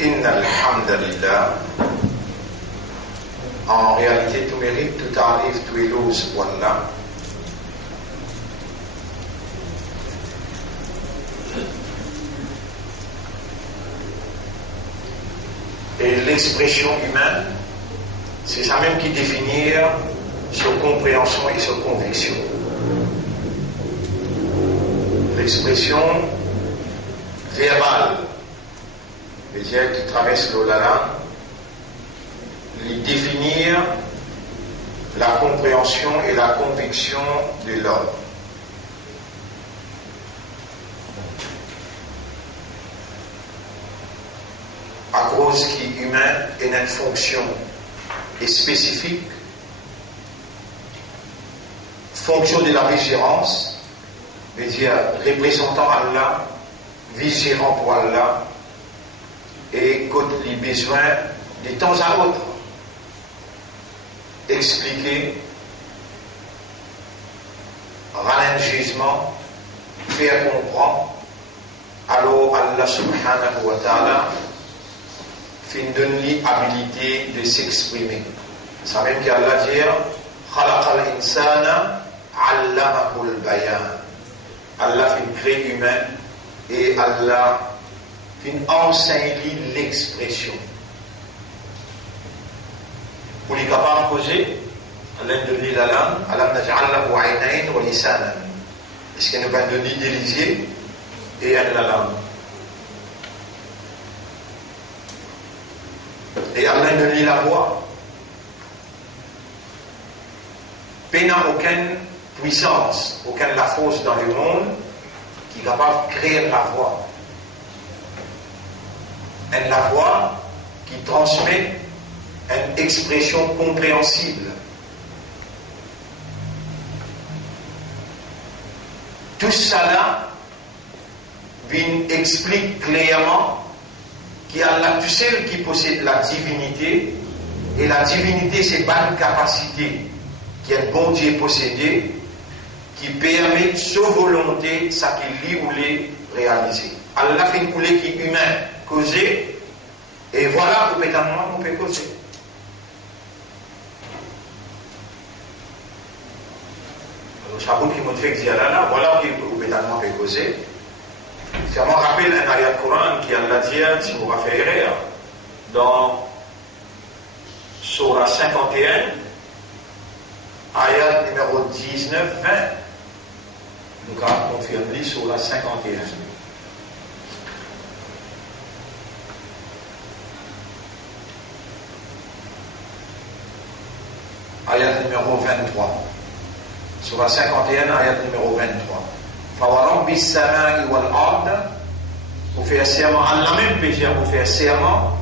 Inna alhamdulillah. En réalité, tout mérite, tout arrive, tout éloge, voilà. Et l'expression humaine, c'est ça même qui définit sa compréhension et sa conviction. L'expression verbale, c'est-à-dire qui traverse l'olala, lui définir la compréhension et la conviction de l'homme. À cause qui est humain et une fonction est spécifique, fonction de la vigilance, veut dire représentant Allah, vigilant pour Allah, et quand les besoins de temps à autre expliquer, rendre un jugement, faire comprendre, alors Allah subhanahu wa ta'ala donne l'habilité de s'exprimer. Ça même qu'Allah dit خلق الإنسان علمه البيان. Allah fait créer humain et Allah fait enseigner l'expression. Pour les capables de causer, Allah donne la langue, Allah naj'al lahu 'aynayn wa lisanan. Est-ce qu'il nous va donner des yeux et la langue? Et Allah nous lit la voix. Il n'a aucune puissance, aucune la force dans le monde qui est capable de créer la voix. Et la voix qui transmet une expression compréhensible. Tout cela explique clairement Allah, tu sais, qui possède la divinité, et la divinité, c'est pas une capacité qu'un bon Dieu possédé, qui permet sa volonté, ça qu'il voulait réaliser. Allah fait une coulée qui est humaine, causer, et voilà, complètement, on peut causer. Alors, chapeau qui montre que là, voilà, complètement, on peut causer. Si on me rappelle un ayat Coran qui Allah dit, si vous référez, dans Surah 51, ayat numéro 19-20, nous avons confirmé Surah 51. Ayat numéro 23. Surah 51, ayat numéro 23. فَوَرَبِّ السَّمَاءِ وَالْأَرْضِ. Vous faites serment, Allah même péché, vous faites serment,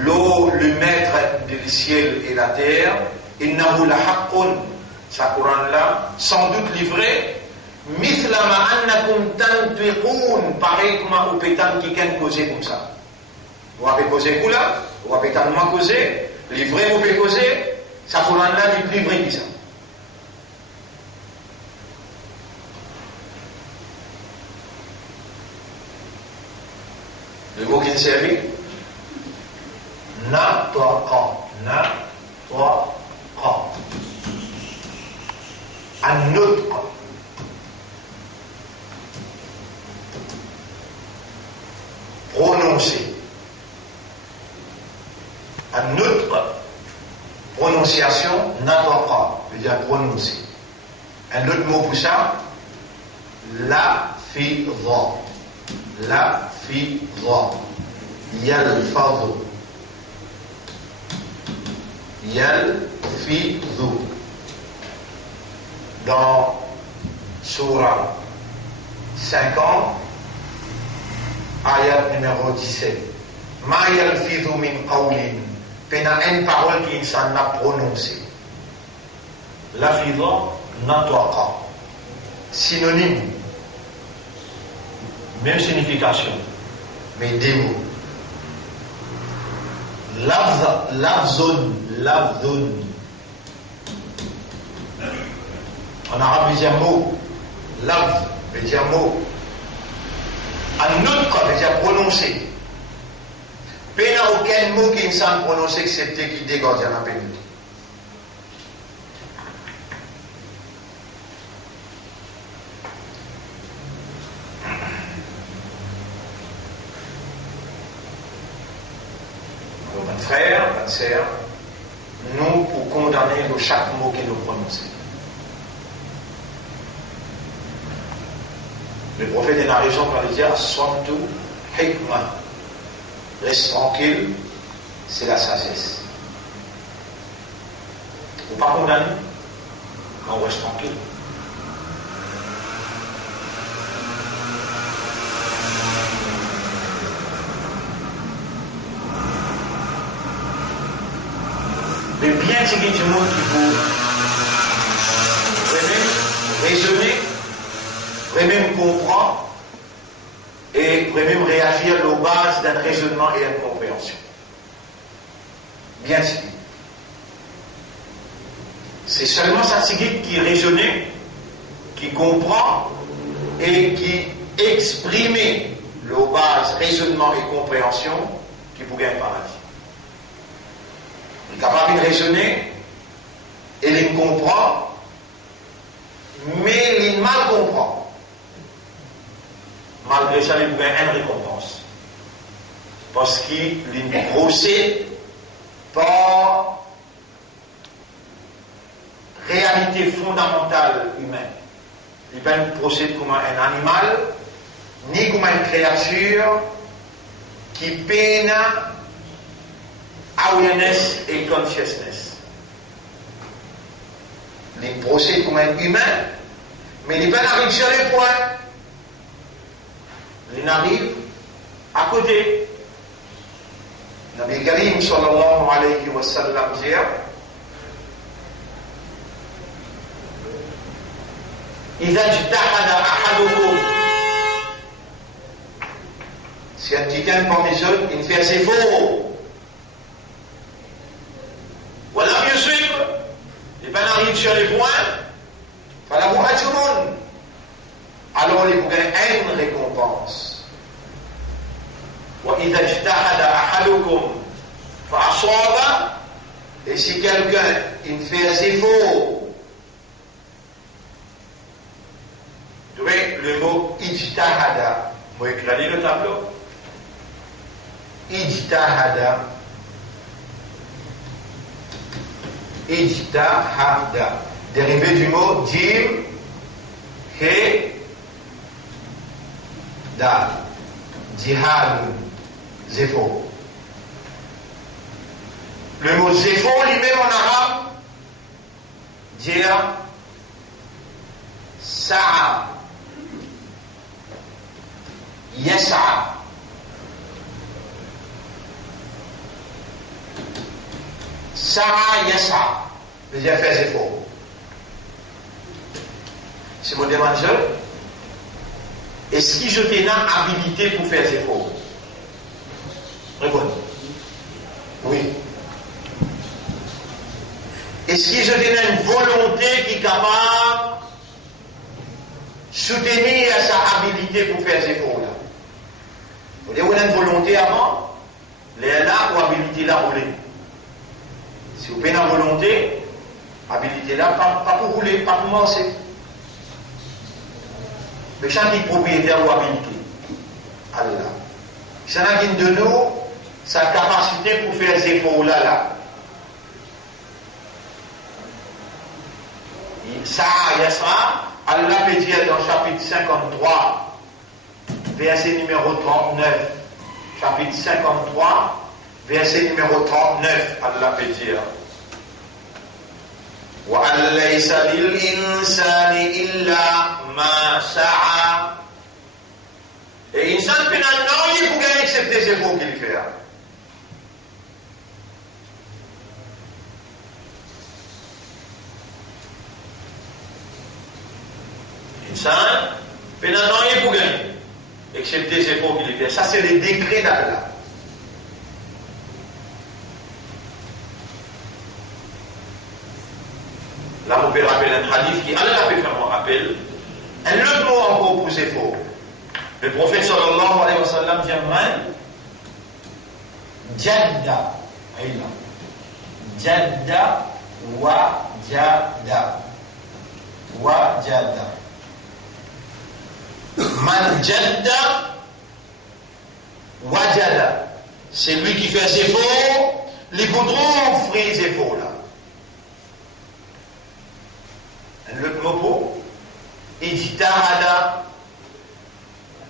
l'eau, le maître du ciel et la terre, إِنَّهُ لَحَقٌّ, ça Coran là, sans doute livré, مِثْلَ مَا أَنَّكُمْ تَنْتِقُونَ, pareil comme au pétan qui can causer comme ça. Vous avez causé quoi là, vous avez tellement causé, livré, vous pouvez causer, ça Coran là, il livré qui ça. Le mot qui servi, nataqa, an-nutq, prononcer, an-nutq, prononciation, nataqa, veut dire prononcer. Un autre mot pour ça, lafidha. لفظ يلفظ dans Surah 50 ayat numéro 17 ma yalfidhu min qawlin, pena une parole qui ne s'en a prononcé. Lafidha nataqa, synonyme, même signification, mais des mots. Lafzun. En arabe, il y a mot. Lafz veut dire mot. An-nutq veut dire prononcer. Il n'y a aucun mot qui ne s'en prononce excepté qui dégage dans la pénalité. Alors, mon frère, ma sœur, nous, pour condamner de chaque mot que nous prononçons. Le prophète a raison quand il dit Aswamtu hikmah. Reste tranquille, c'est la sagesse. Faut pas condamner, mais on reste tranquille. Mais bien c'est du monde qui vous raisonner, même comprendre et même réagir aux bases d'un raisonnement et d'une compréhension. Bien sûr. C'est seulement ça qui raisonnait, qui comprend et qui exprime les bases raisonnement et compréhension qui peut gagner paradis. Il est capable de raisonner et il comprend, mais il mal comprend. Malgré ça, il y a une récompense. Parce qu'il procède par réalité fondamentale humaine. Il ne procède comme un animal, ni comme une créature qui peine awareness et consciousness. Il procède comme un humain, mais il n'arrive sur les points. Il arrive à côté. Nabi Karim sallallahu alayhi wa sallam dit إذا اجتهد أحدكم si un petit gars parmi eux, il fait ses efforts. Voilà mieux suivre. Et bien arrive sur les points. Fala vous tout le monde. Alors il vous gagne une récompense. وإذا اجتهد أحدكم فأصاب. Et si quelqu'un il fait un effort, vous voyez le mot ijtahada. Vous écrivez le tableau. Ijtahada. Ijtahada. Dérivé du mot jim, he, da. Jihad, zéfo. Le mot zéfo, lui-même en arabe, dire sa'a, yas'a. Sa'a, yas'a. Déjà fait zéfo. C'est mon demandeur. Est-ce que je t'ai une habilité pour faire des efforts? Répondez. Oui. Est-ce que je t'ai une volonté qui est capable de soutenir sa habilité pour faire des efforts là? Vous avez une volonté avant, les là ou habilité là rouler. Si vous avez une volonté, habilité là, pas pour rouler, pas pour commencer. Mais chaque propriétaire ou habilité. Allah. Chacun de nous, sa capacité pour faire ces efforts là. Ça, Allah peut dire dans chapitre 53, verset numéro 39. Chapitre 53, verset numéro 39, Allah peut dire. وَأَنْ لَيْسَ لِلْإِنسَانِ إِلَّا مَا سَعَى. Et l'insan peut n'en pour gagner accepter ces efforts qu'il fait. L'insan peut n'en pour gagner accepter ces efforts qu'il fait. Ça c'est le décret d'Allah. Là, on peut rappeler un hadith qui Allah peut faire mon rappel. Un autre mot encore pour ces faux. Le prophète sallallahu alayhi wa sallam dit Jadda. Aïla. Jadda. Wajada. Wajada. Man jadda. Wajada. C'est lui qui fait ses efforts. Les goudrons font ses efforts là. Le propos. Ijtahada.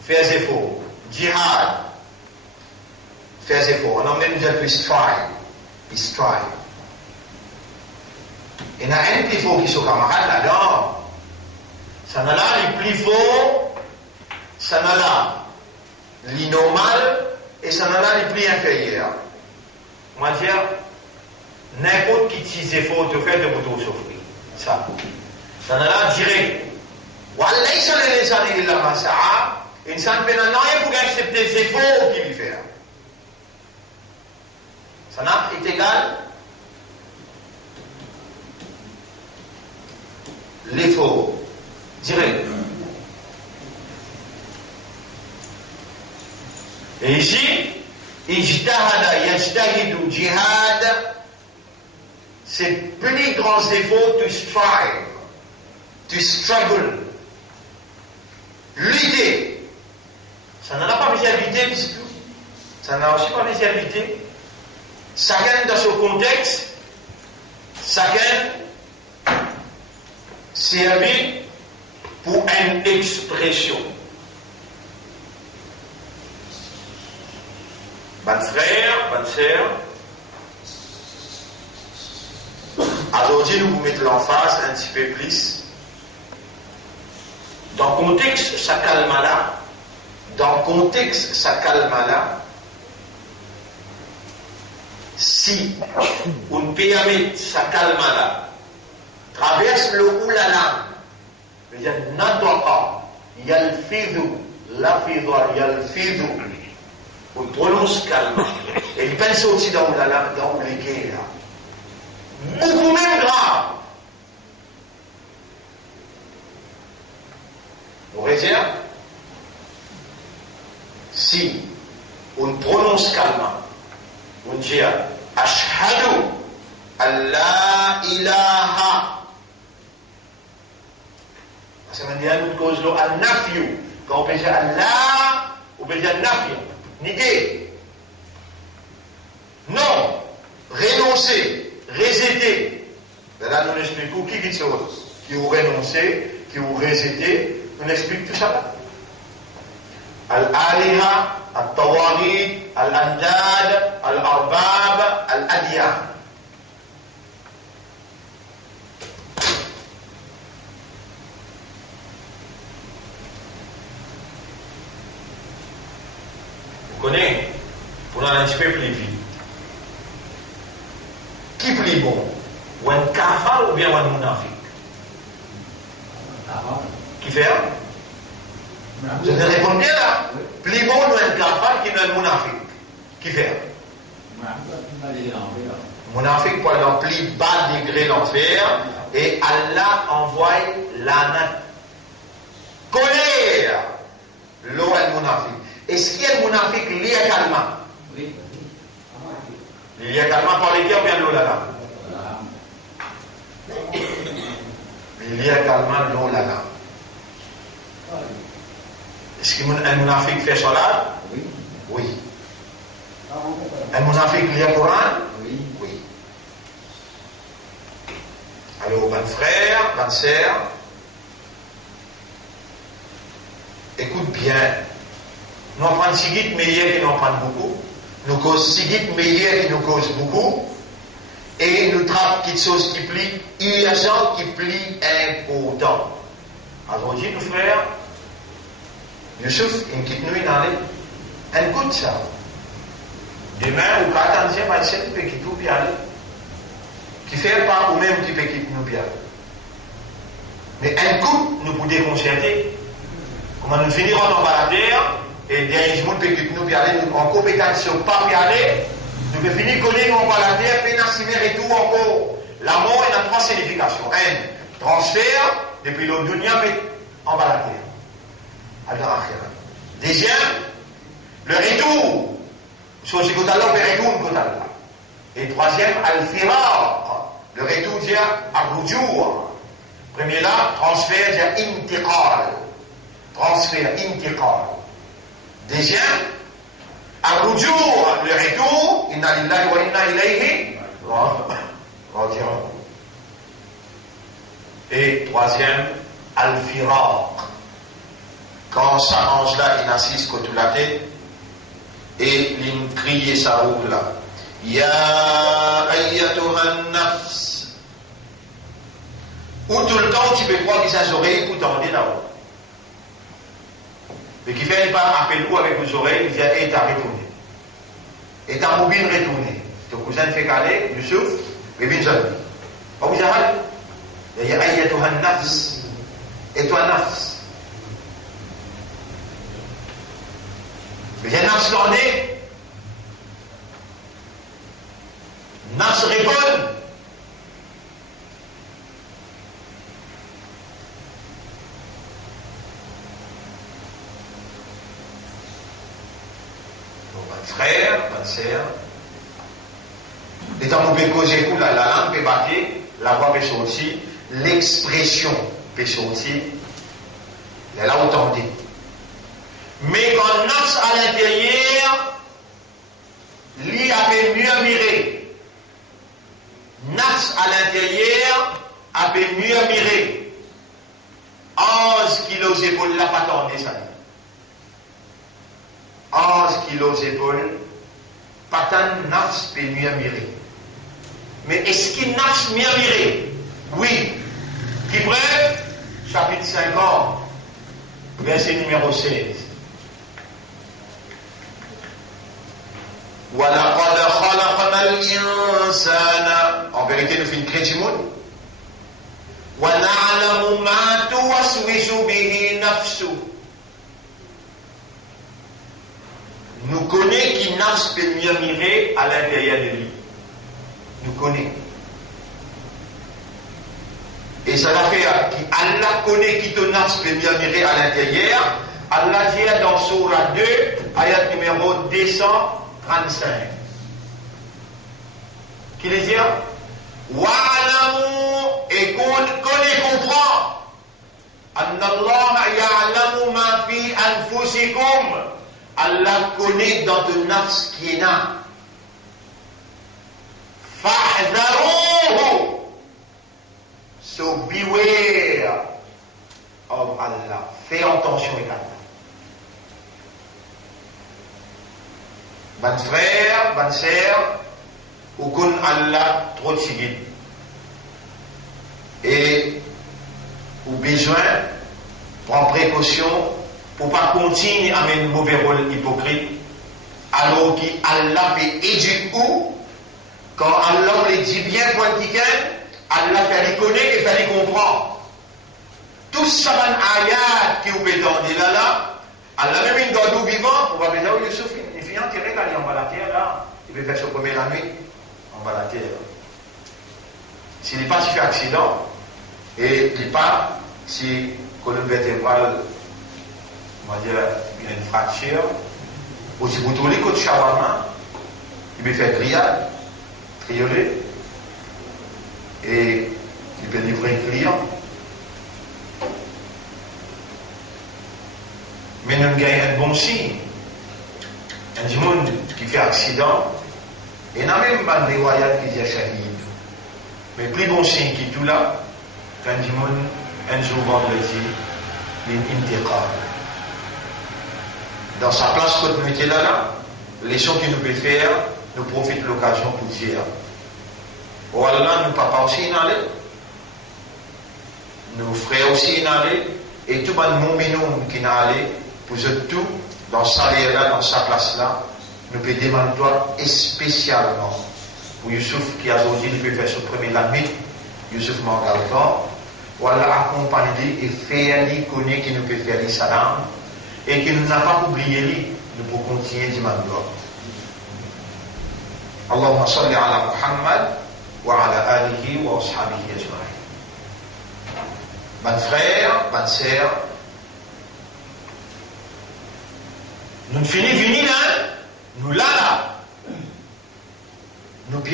Fait ses efforts. Jihad. Fait ses efforts. En anglais, nous disons to strive. He strive. Il y a un plus fort qui sont camarades là-dedans. Ça n'a là les plus forts, ça n'a là les normal et ça n'a là les plus inférieurs. Moi, je dire, n'importe qui tise effort de faire de vous souffrir. Ça n'a là direct. وليس للإنسان إلا ما سعى. إنسان بين النوع pour accepter les efforts qu'il lui fait. Ça n'a est égal. L'effort direct. Et ici, ijtahada, yajtahidu, jihad, c'est plus grands efforts to strive, to struggle, lutter. Ça n'en a pas besoin de lutter, puisque ça n'a aussi pas besoin de lutter. Chacun dans son contexte, chacun servi pour une expression. Bonne frère, bonne sœur, aujourd'hui nous vous mettons l'emphase un petit peu plus. Dans le contexte, ça calme là. Dans le contexte, ça calme là. Si on pyramide, ça calme là. Traverse le oulala. Il y a natoqa, yalfidhu, lafidha, yalfidhu. On prononce calme. Et il pense aussi dans oulala, dans les guerres. Beaucoup même grave. On réserve. Si on prononce calme, on dit ashhadu an la ilaha. Ça veut dire une cause de al-nafyu. Quand on peut dire Allah, on peut dire nafyu. Nier. Non. Renoncer. Réséter. Là, nous expliquons qui dit ça. Qui ont renoncé, qui ont résété. On explique tout ça. Al-aliha, al-tawarid, al-andad, al-arbab, al-adyan. Vous connaissez, pour aller un petit peu plus vite. Qui est plus bon? Ou un kafar ou bien un munafik? Qui fait? Je te réponds bien là. Plus bon ou un kafar qui est un munafik? Qui fait? Munafik pour aller dans le plus bas degré l'enfer et Allah envoie la colère. L'eau est munafik. Est-ce qu'il y a un munafik lié à calma? Oui. Lié à calma par les guerres ou bien l'eau là-là? Lié à calma, l'eau là-là. Est-ce qu'un munafik fait salat? Oui. Oui. Un munafik lit le Coran? Oui. Oui. Alors, bon frère, bonne sœur, écoute bien. Nous apprenons sigit meilleur qui nous apprennent beaucoup. Nous causons sigit meilleur qui nous cause beaucoup. Et nous trappons quelque chose qui plie, urgent qui plie important. Alors, dis nous frère, Youssouf, il quitte nous, il allait. Écoute ça. Demain, ou pas attendre, il va essayer de quitter nous, puis aller. Qui fait pas, ou même qui peut quitter nous, puis aller. Mais un coup, nous pouvons déconcerter. Comment nous finirons dans la terre, et derrière les gens qui quitte nous, puis aller, nous en compétence sur pas, puis aller. Nous pouvons finir connaître en bas la terre, pénacimer et tout encore. La mort, il a trois significations. Un, transfert, depuis l'autre dunya, mais en bas la terre. Alors, deuxième, le retour. So c'est que Allah retourne que Allah. Et troisième, al-firaq. Le retour dit al-rujur. Premier là, transfert, dit intiqal. Transfert, intiqal. Deuxième, al-rujur, le retour, inna lillahi wa inna ilayhi raji'un. Et troisième, al-firaq. Quand ça ange là, il assiste que tout la tête, et il crie sa roue là. Ya ayyatuhan nafs. Ou tout le temps tu peux croire que ça oreilles pour t'entendre là-haut. Mais qui fait pas appel ou avec vos oreilles, il dit et t'as retourné. Et ta mobile retourné. Ton cousin fait caler, Youssouf, mais bien sûr. Pas vous avez Ya ayyatuhan nafs. Et toi nafs. Mais il y a nafs l'ordée. Nafs répond. Frère, ma sœur, étant mon péco, j'écoute la langue peut battre, la voix peut sortir, l'expression peut sortir, elle a autant dit. Mais quand nafs à l'intérieur, lui a fait mieux mirer. Nafs à l'intérieur a fait mieux mirer. 11 kilos épaules, la pas tendé ça. 11 kilos épaules, pas tant nafs peut mieux mirer. Mais est-ce qu'il nafs mieux mirer? Oui. Qui preuve? Chapitre 50, verset numéro 16. وَلَقَدْ خَلَقْنَا الْإِنسَانَ. En vérité, nous faisons créer du monde. وَنَعْلَمُ مَا تُوَسْوِسُ بِهِ نَفْسُ. Nous connaissons qui nafs peut mieux mirer à l'intérieur de lui. Nous connaissons. Et ça va faire qu'Allah connaît qui te nafs peut mieux mirer à l'intérieur. Allah dit dans Surah 2, ayat numéro 235. Qui les dit Wa'alamu, et connaît, comprend. Anna Allah ya'lamu ma fi anfusikum. Allah connaît dans ton nafs qui est là. Fahdharuhu. So beware of Allah. Fais attention avec Allah. Ban frère, ban sœur, ou qu'on Allah trop de sigil. Et ou besoin, prendre précaution pour ne pas continuer à mener un mauvais rôle hypocrite, alors qu'Allah peut éduquer où, quand Allah les dit bien pour quelqu'un, Allah fait les connaître et fait les comprendre. Tout ça, ayat qui vous peut entendre là, Allah même dans nous vivants, on va dire, oh Youssouf, il fait un tiré quand il est en bas de la terre là, il peut faire se promener la nuit, en bas de la terre. S'il n'est pas si fait accident, et il n'est pas si colonne vertébrale, on va dire, il y a une fracture, ou si vous tournez côté shawarma, il peut faire grillade, trioler, et il peut livrer un client. Mais nous gagnons un bon signe. Un du monde qui fait accident, et il n'y a même pas de riwayat qui dit shahid. Mais plus bon signe qui tout là, quand du monde, un jour vendredi, il intiqal. Dans sa place que nous mettons là, les choses qu'il nous peut faire, nous profitons de l'occasion pour dire oh Allah, nous papa aussi y aller, nous frères aussi y aller, et tout le monde qui y aller, pour tout, dans sa là, dans sa place là, nous peut demander toi spécialement pour Youssouf qui a aujourd'hui, il peut faire ce premier lamite, Youssouf Mangalkan, ou Allah accompagner et faire lui connaître qui nous peut faire les salam, et qui nous n'a pas oublié lui, nous pouvons continuer à demander. Allahumma salli ala Muhammad wa ala alihi wa ashabihi ajma'in. Bonne frère, bonne sœur, nous finissons là, nous là,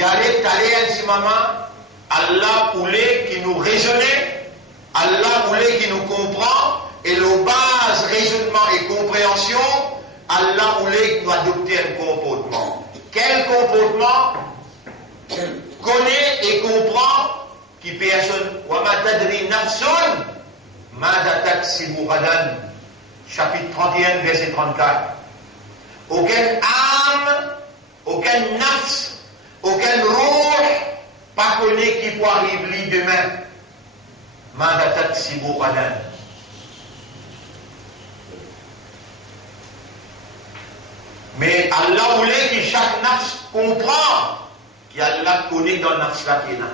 puis aller ainsi maman, Allah voulait qui nous raisonnait, Allah voulait qui nous comprend, et le base raisonnement et compréhension, Allah voulait nous adopter un comportement. Quel comportement? Connaît et comprend qui personne. Wa ma tadri nafsun mada taksibu ghadan. Chapitre 31, verset 34. Aucune âme, aucun nafs, aucun roh, pas connaît qui peut arriver demain. Mada taksibu ghadan. Mais Allah voulait que chaque nafs comprend qu'Allah connaît dans le nafs là qui est là.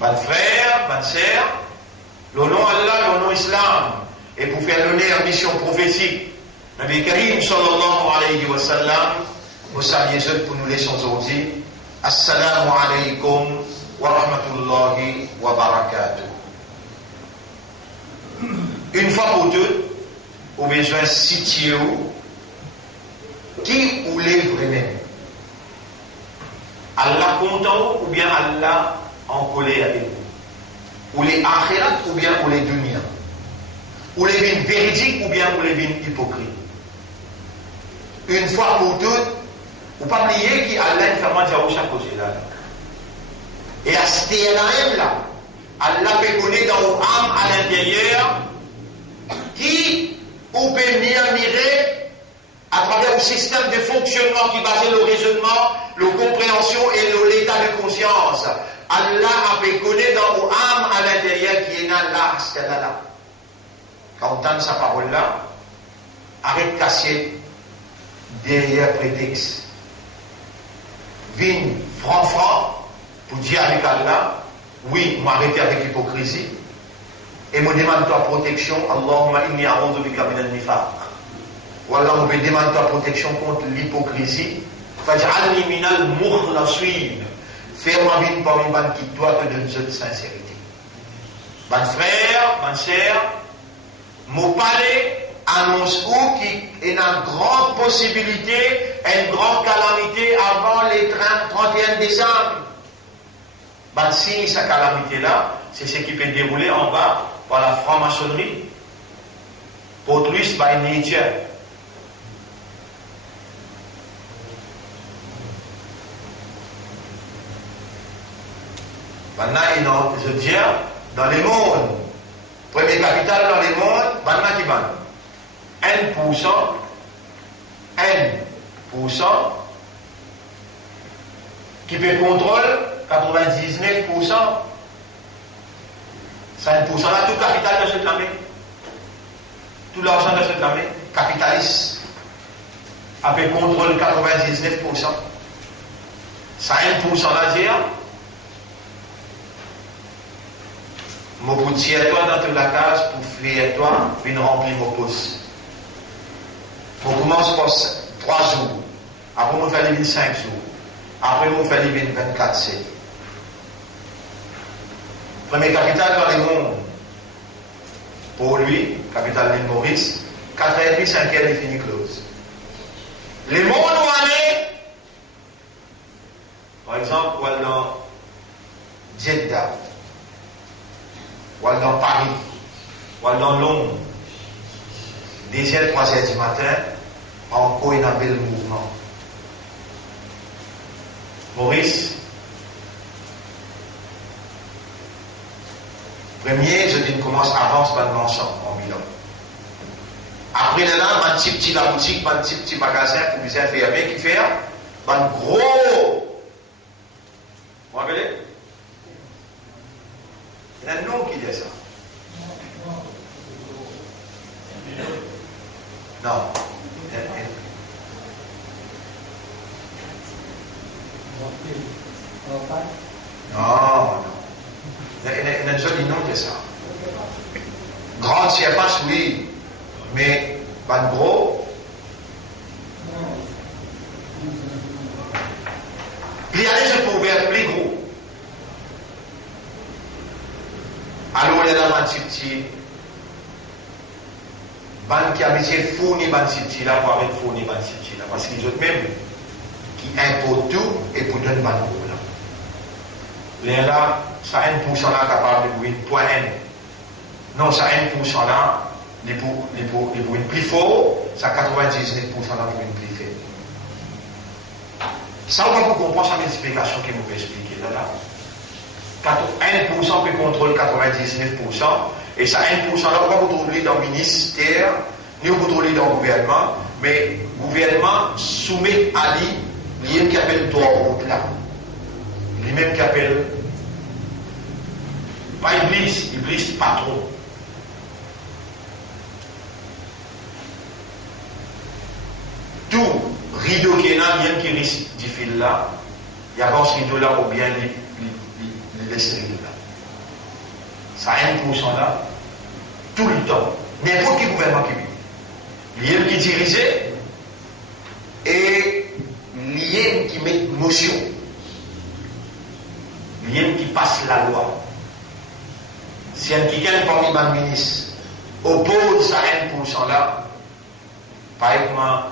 Mes frères, mes sœurs, le nom Allah, le nom Islam, et pour faire l'honneur mission prophétique, Nabi Karim sallallahu alayhi wa sallam, vous saviez ce que nous laissons aujourd'hui. Assalamu alaykum wa rahmatullahi wa barakatuh. Une fois pour toutes, au besoin situé qui voulait vraiment Allah content ou bien Allah en colère avec vous, ou les akhirat ou bien ou les dunya, ou les vignes véridiques ou bien ou les vignes hypocrites. Une fois pour toutes, ou pas oublier qu'Allah est vraiment déjà au chaque côté là. Et à ce là, Allah peut connaître dans vos âmes à l'intérieur qui ou peut mirer à travers le système de fonctionnement qui base le raisonnement, la compréhension et l'état de conscience. Allah a fait connaître dans vos âmes à l'intérieur qui est là. Quand on entend sa parole là, arrête de casser derrière prétexte. Vigne franc pour dire avec Allah, oui, m'arrêter avec l'hypocrisie. Et me demande ta protection, Allahumma inni a'udhu bika min al-nifaq. Ou Allah me demande ta protection contre l'hypocrisie. Faj'alni min al-mukhlasin. Fais-moi vivre parmi les gens qui doivent te donner de sincérité. Mes frères, mes sœurs, mon palais annonce où qui est une grande possibilité, une grande calamité avant les 31 décembre. Si cette calamité-là, c'est ce qui peut dérouler en bas par la franc-maçonnerie. Pour lui, c'est une Nietzsche. Maintenant, je dis, dans les mondes, premier capital dans les mondes, maintenant qui va 1% qui peut contrôler 99%. C'est 1% là, tout capital de cette année. Tout l'argent de cette année, capitaliste, a fait contrôle 99%. Ça 1% là, dire, mon bout de toi dans toute la case pour faire toi, puis remplir mon pouce. On commence par 3 jours. Après, on fait les 5 jours. Après, on fait les 24 7. Premier capital dans les mondes. Pour lui, capital de Maurice, 4e, 5e est fini close. Les mondes où aller, par exemple, ou dans Jeddah, ou dans Paris, ou dans Londres, 2h, 3h du matin, encore un bel mouvement. Maurice, premier, je dis, commence avance par l'ensemble en Milan. Après là, un petit la boutique, un petit magasin pour bien fermer, qui fait un gros. Vous vous rappelez? Il y a un nom qui dit ça. Non. Non. Il y a un joli nom de ça. Grande surface, oui. Mais, pas de gros. Il y a des gens pour faire plus gros. Alors, il y a là un petit ban qui a besoin fournir ban site là pour avec fournir ban site là parce qu'ils ont même qui importent tout et pour donner ban pour là. Les là, ça 1% là capable de pour 1. Non, ça 1% là, les pour une plus fort, ça 99% là pour une plus faible. Ça, on va comprendre cette explication qui nous peut expliquer là. 1% peut contrôler 99%, et ça 1% là, on va contrôler dans le ministère, ni on va contrôler dans le gouvernement, mais le gouvernement soumet à lui, qui appelle droit route là. Lui-même qui appelle, pas Iblis patron. Tout rideau qui est là, bien qui risque du fil là, il y a ce rideau là pour bien les laisser là. Ça 1% là, tout le temps. N'importe quel gouvernement qui vit. Il y a qui dirige et il y a qui met motion. Il y a qui passe la loi. Si un quelqu'un parmi les ministres oppose à 1% là, par exemple,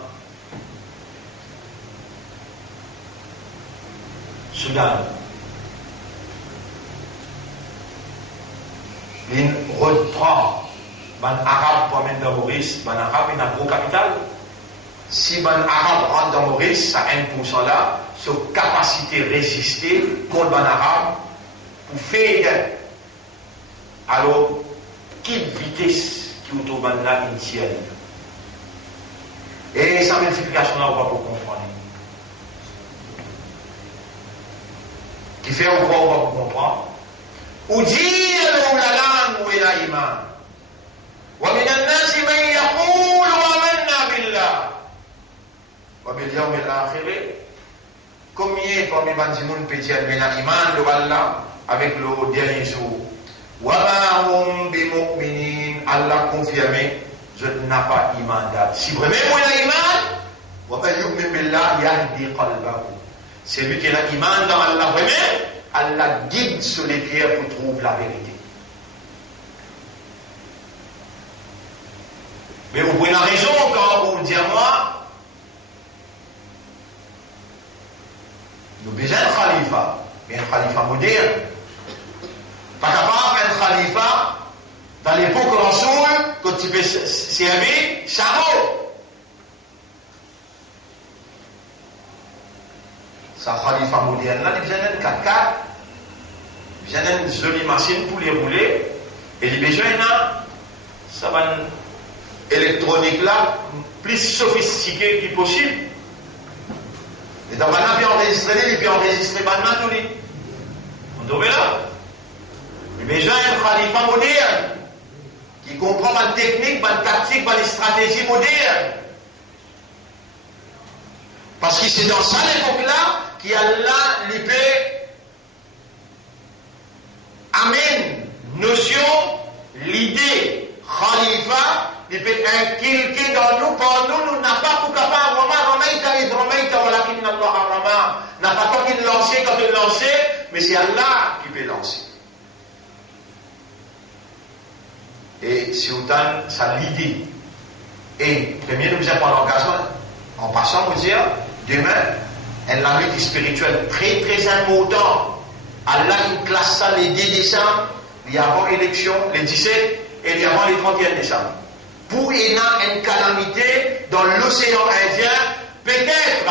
Soudan, il reprend les Arabes pour mettre dans Maurice, les Arabes ils n'ont pas capital. Si les Arabes rentrent dans Maurice, à 1% là, sur capacité de résister contre les Arabes pour faire. Alors, quelle vitesse qui est autour de la initiale. Et cette multiplication là, on va pas comprendre. Qui fait on va pas comprendre. Ou dire la langue ou la iman. ومن الناس من يقول آمنا بالله وباليوم الآخر. Combien parmi les gens peuvent dire iman de Allah avec le dernier jour. وَمَا هُمْ بِمُؤْمِنِينَ. Allah confirmé, je n'ai pas iman d'âme. Si vraiment on a iman, وَمَا يُؤْمِنْ بِاللَّهِ يَهْدِي قَلْبَهُ. C'est lui qui a iman dans Allah vraiment, Allah guide sur les pierres pour trouver la vérité. Mais vous prenez la raison quand vous dites moi, nous avons besoin d'un khalifa, mais un khalifa moderne. Pas capable d'un khalifa dans l'époque Rasoul, quand tu peux servir chameau. Ça khalifa moderne là, il a besoin d'un 4x4, il a besoin d'une jolie machine pour les rouler, et il a besoin d'un ça va électronique là, plus sophistiqué que possible. Et dans maintenant, il peut enregistrer, il peut enregistrer maintenant tout lui. On doit là. Il y a un khalifa moderne qui comprend ma technique, ma tactique, ma stratégie moderne. Parce que c'est dans ça l'époque-là qu'Allah l'épée amène notion, l'idée, khalifa, il peut inculquer dans nous, pour nous, nous n'avons pas pour capable, n'a pas tant qu'il lancer quand il lançait, mais c'est Allah qui peut lancer. Et si autant, ça l'idée. Et, premier, nous avons l'engagement, en passant, vous dire, demain, un lutte spirituelle très très important. Allah, il classe ça les 10 décembre, il y a avant l'élection, les 17, et il y a avant les 31 décembre. Pour il y a une calamité dans l'océan Indien, peut-être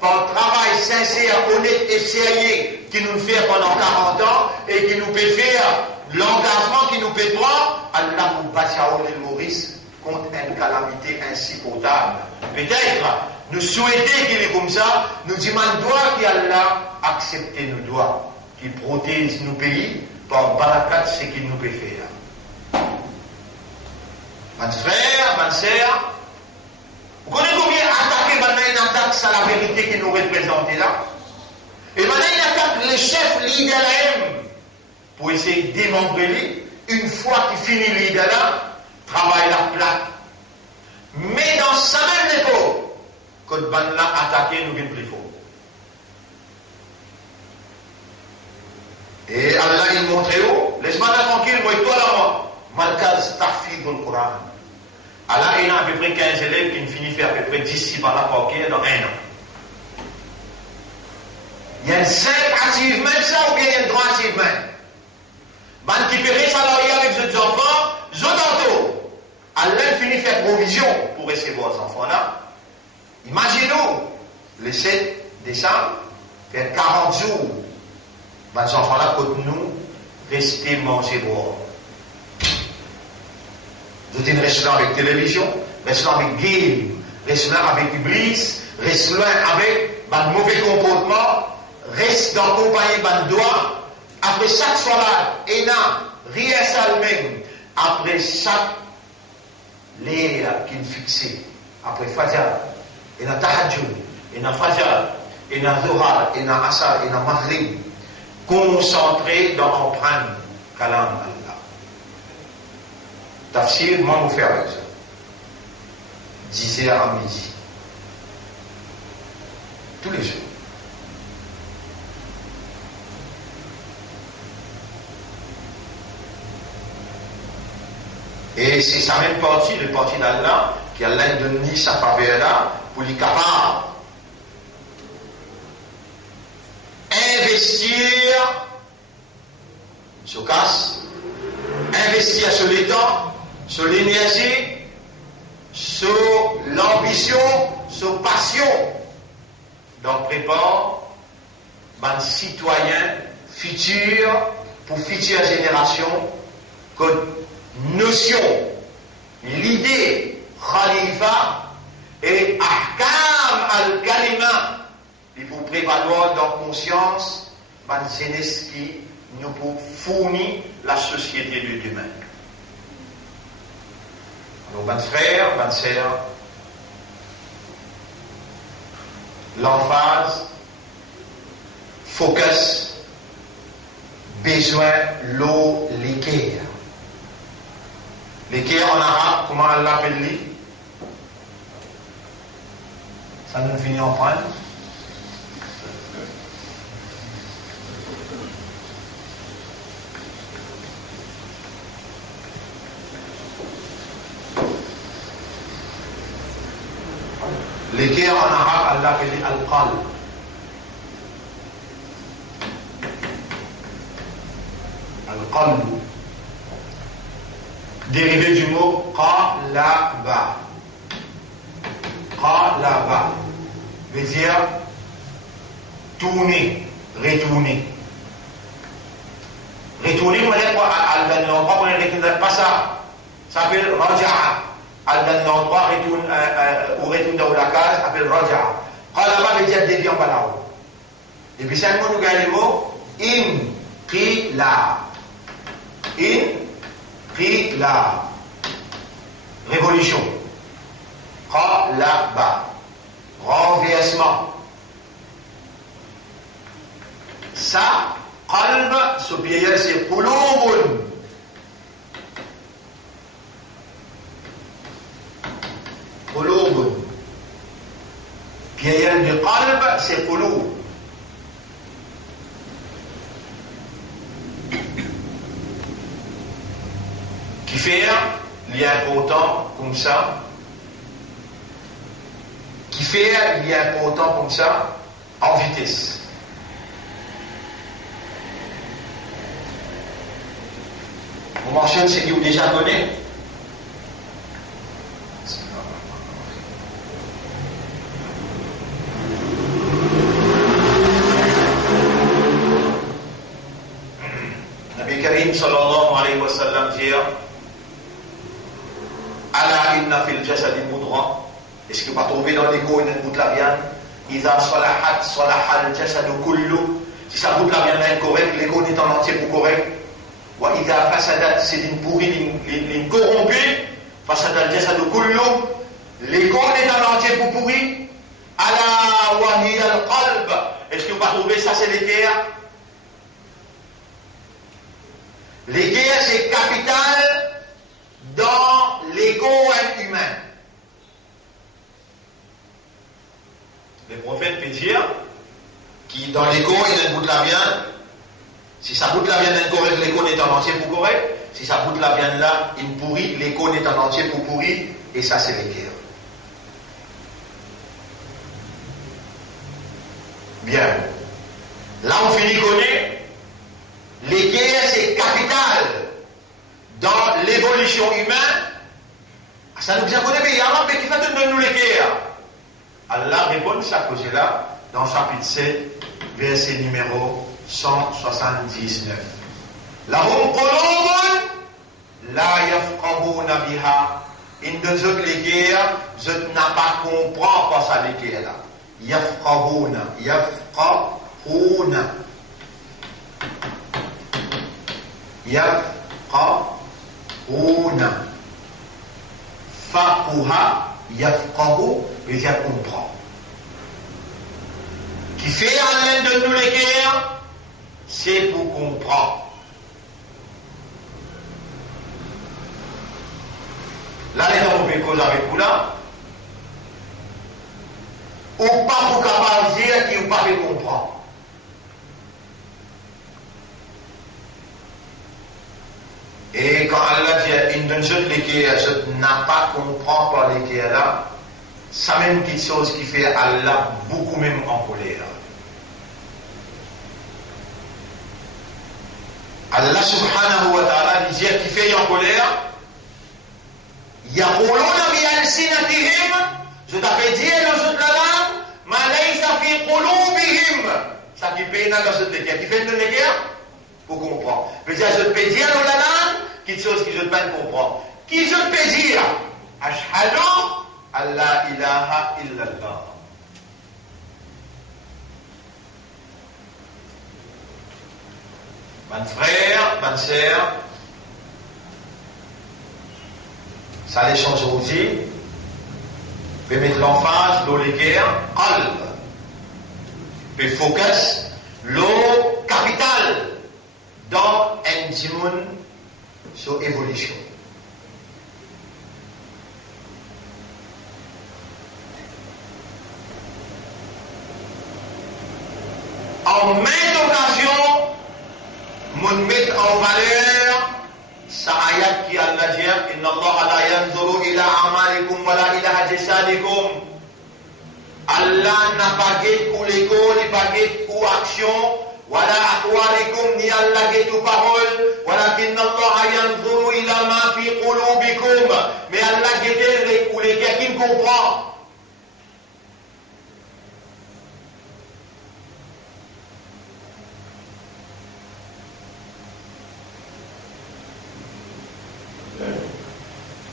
par le travail sincère, honnête et sérieux qui nous fait pendant 40 ans et qui nous peut faire l'engagement qui nous peut prendre, Allah nous battra l'île Maurice contre une calamité insupportable. Peut-être nous souhaitons qu'il est comme ça, nous demandons qu'Allah accepte nos doigts, qu'il protège nos pays par barakat ce qu'il nous peut faire. Mes frères, mes sœurs, vous connaissez combien attaquer maintenant une attaque, c'est la vérité qui nous représente là. Et maintenant il attaque le chef leader pour essayer de démembrer une fois qu'il finit leader là, travaille la plaque. Mais dans sa même époque, quand ban là attaqué, nous vient plus fort. Et Allah il montre où, laisse-moi tranquille, moi et toi là, moi, Malkaz tahfid dans le Coran. Alors, il y a à peu près 15 élèves qui finissent faire à peu près 10 par la parquet dans 1 an. Il y a un simple achievement, ça, ou bien il y a un grand achievement. Ben, qui peut salarié avec les autres enfants, les autres elle finit faire provision pour recevoir ces enfants-là. Imaginez-nous, le 7 décembre, faire 40 jours, ben, ces enfants-là, côté nous, rester manger, boire. Vous êtes restaurant avec télévision, restaurant avec game, restaurant avec iblis, restaurant avec ben, mauvais comportement, reste dans le compagnie de doigt. Après chaque soirée, il y a rien même. Après chaque l'air qu'il fixé, après Fajr, il y a Tahajjud, il y a Fajr, il y a Zohar, il y a Asar, il y a Maghrib, concentré dans l'empreinte Kalam Allah. Tafsir, moi, vous faire avec ça. 10h à midi. Tous les jours. Et c'est sa même partie, le parti d'Allah, qui a donné sa faveur là, pour les capables investir sur casse, investir sur les temps, sur l'énergie, sur l'ambition, sur passion. Donc prépare un citoyen futur pour future génération que notion, l'idée, khalifa et ahkam al-kalima, il faut prévaloir dans conscience une jeunesse qui nous peut fournir la société de demain. Alors, mes frères, mes sœurs, l'emphase, focus, besoin, l'eau, l'équerre. L'équerre en arabe, comment on l'appelle? Ça nous finit en prendre. L'équerre en arabe, on l'appelle al-qalb. Al-qalb. Dérivé du mot qalaba. Qalaba veut dire tourner, retourner. Retourner, on est pas ça. Ça s'appelle raja'a. Al-Dan l'endroit où retourne dans la case, s'appelle raja'a. Qalaba veut dire dévier en bas. Et puis ça nous gagne le mot inqila. La révolution. Qalaba. Renversement. Ça, qalb, ce biais, c'est qulubun. Qulubun. Biais du qalb, c'est qulub. Qui fait l'important comme ça, qui fait l'important comme ça en vitesse. On mentionne ce que vous déjà connaissez. Nabi Karim sallallahu alayhi wa sallam dit Ala inna fil jasadi mudra. Est-ce que vous trouvez dans l'écho une goutte la viande? Iza salahat salaha al jasadu kullu. Si ça goutte la viande est correcte, l'écho est en entier pour correct. Wa iza fasadat, c'est une pourrie, une corrompue. Fasada al jasadu kullu. L'écho est en entier pour pourri. Ala wa hiya al qalb. Est-ce que vous trouvez ça c'est l'équerre? L'équerre c'est capital dans l'ego humain. Le prophète peut dire qui dans l'ego il a une goutte la viande. Si ça goûte la viande incorrecte, l'ego est en entier pour correct. si ça goûte la viande là, il pourrit, les cônes est en entier pour pourrir, et ça c'est l'équerre. Bien. Là on finit connaître, l'équerre c'est capital dans l'évolution humaine. Ça nous a connu, mais il y a un qui fait de nous l'équerre. Allah répond ça cause là dans chapitre 7, verset numéro 179. Lahum qulubun la yafqahuna biha. In de autres l'équerre, je n'ai pas compris pas ça l'équerre là. Yafqahuna, yafqahuna. Yafqahuna. Faqaha, yafqahu, veut dire comprendre. Qui fait en l'aide de nous l'équerre, c'est pour comprendre. Là, les gens ont cause avec vous là. Ou pas pour capable de dire qu'ils n'ont pas fait comprendre. Et quand Allah dit une donne jeune l'équerre, je n'ai pas compris par l'équerre là, ça même petite chose qui fait Allah beaucoup même en colère. Allah subhanahu wa ta'ala dit qui fait en colère, yaquluna bi alsinatihim, je t'avais dit dans cette langue, ma laysa fi qulubihim, ça qui fait dans cette l'équerre, qui fait une l'équerre pour comprendre. Je te peux dire dans la langue, quelque chose que je ne peux pas comprendre. Qui je peux dire? Ashhadu an la ilaha illallah. Mon frère, ma sœur, ça les change aussi. Je vais mettre l'emphase dans l'équerre, qalb. Je vais focus, l'eau capitale dans un dimun sur évolution. En maintes occasions, mon mettre en valeur sa ayat qui Allah dit Inna Allah la yanzuru ila amalikum wa la ila ajsadikum. Allah n'a pas guette pour l'école, il n'a pas guette pour action. Wala aqwalikum ni Allah guette pour parole. Walakin Allah yanzuru ila ma fi qulubikum. Mais Allah guette pour les gars qui comprennent.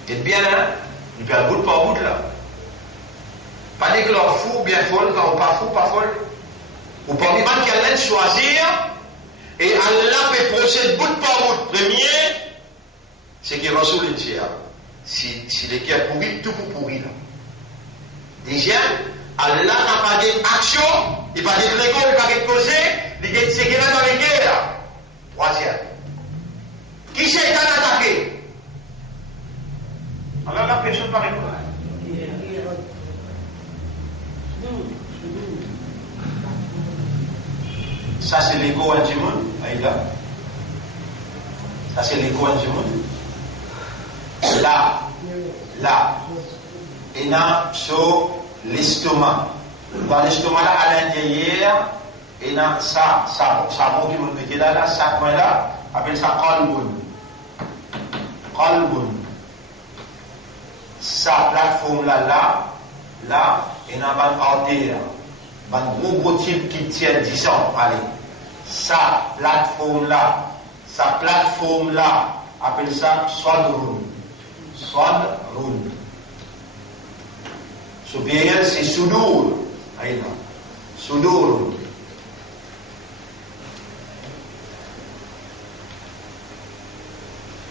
C'est bien, hein? Il peut bout par bout là. Pas dire que l'on fou bien folle, quand on pas fou, pas folle. Ou pas dire qu'il allait choisir, et Allah peut procéder bout par bout. Premier, c'est qu'il reçoit le tiers. Si l'équerre pourrit, tout pour pourrir là. Deuxième, Allah n'a pas d'action, il n'a pas de l'école, il n'a pas de causer, il dit c'est qu'il est dans l'équerre. Troisième, qui s'est attaqué? Alors la personne va répondre. Ça c'est l'ego du monde, Aïda. Ça c'est l'ego du monde. Là, et là, sur l'estomac. Dans l'estomac là, à l'intérieur, et là, ça monte qui monte là, ça coin là, appelle ça qalbun. Qalbun. Sa plateforme là, et dans une artère, un gros type qui tient 10 ans, allez. Sa plateforme là, appelle ça sadrun. Sadrun. Supérieur, c'est sudur. Aïda. Sudur.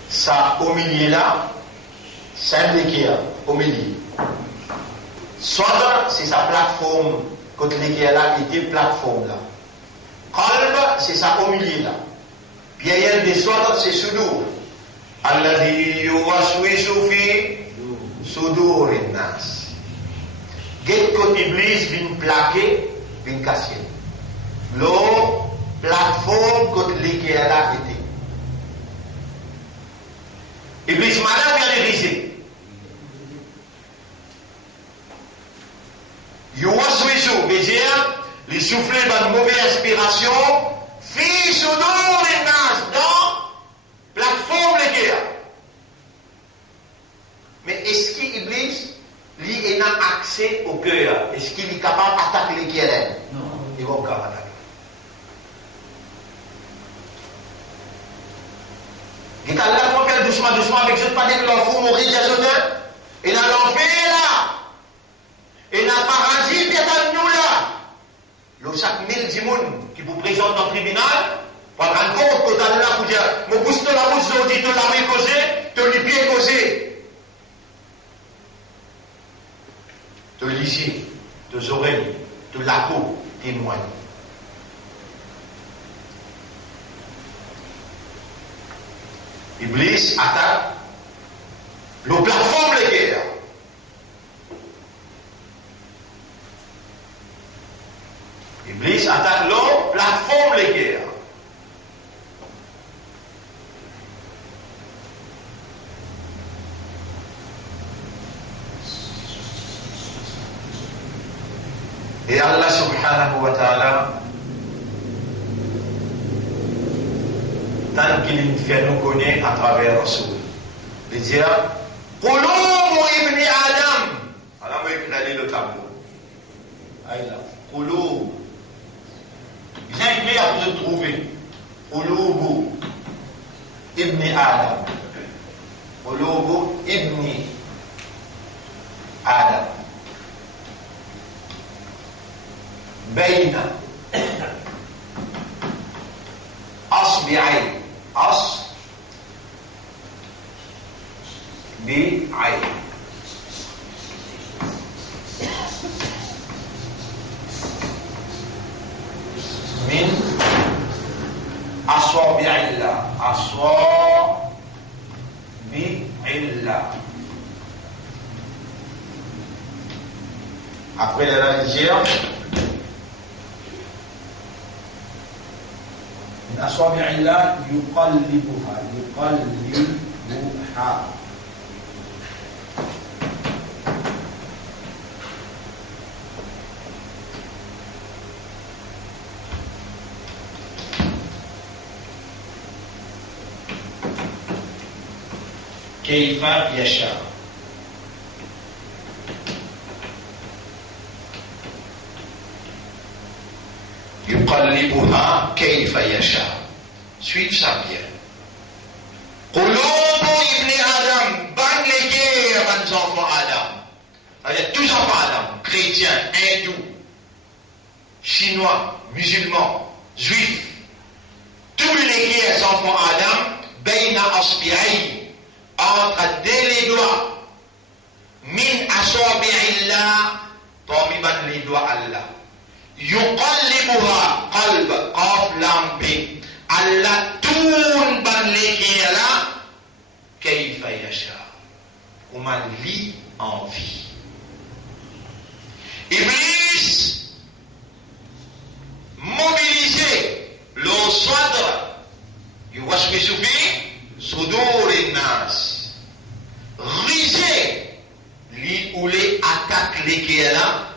Ça, au milieu là, c'est l'équerre, au milieu. Sadr, c'est sa plateforme, quand l'équerre là, il dit plateforme là. Qalb, c'est ça au milieu là. Puis il y a des sadr, c'est sudur. Alladhi yuwaswisu fi sudurin nas. Get que Iblis vient plaquer, vient casser. La plateforme que l'équerre là était. Iblis malade bien église. Yo waswisu, veut dire, les souffler dans une mauvaise inspiration, fit sous les nas dans plateforme de guerre. Mais est-ce qu'Iblis, lui, a accès au cœur? Est-ce qu'il est capable d'attaquer les guerres? Non. Il va pas attaquer. Il a là pour faire doucement, avec ce pas que l'enfant mourir des auteurs. Il a l'enfer là. Il n'a pas ragi d'être à nous là. Le chaque 1000 dimoun qui vous présente dans le tribunal, pour rendre compte que dans là pour dire, mon pousse de la bouche, dit de la main causée, de les pieds causés. De l'isier, de oreilles, de la peau, témoigne. Iblis attaque le plateforme de guerre. Iblis attaque le plateforme de guerre. Et Allah subhanahu wa ta'ala, tant qu'il nous fait nous connaître à travers Rasul, il dit Qulubu ibn Adam. Alors, moi, je vais le tableau. Aïe Qulubu. Bien clair pour se trouver. Qulubu ibn Adam. Qulubu ibn Adam. بين أصبعين من أصابع الله après la religion من أصابع الله يقلبها كيف يشاء يقلبها كيف يشاء. Suivez ça bien. Qulubu ibn Adam, ban les guerres, ban enfants Adam. C'est-à-dire tous enfants Adam, chrétiens, hindous, chinois, musulmans, juifs, tous les guerres enfants Adam, bayna asbi'ayn, entre les doigts, min asabi'illah, parmi ban les doigts Allah. يقلبها قلب قاف لام ب Allah tourne ban les là كيف يشاء comment lui envie. Iblis mobilisé le sadr يوشك في صدور الناس risé lui ou les attaques les là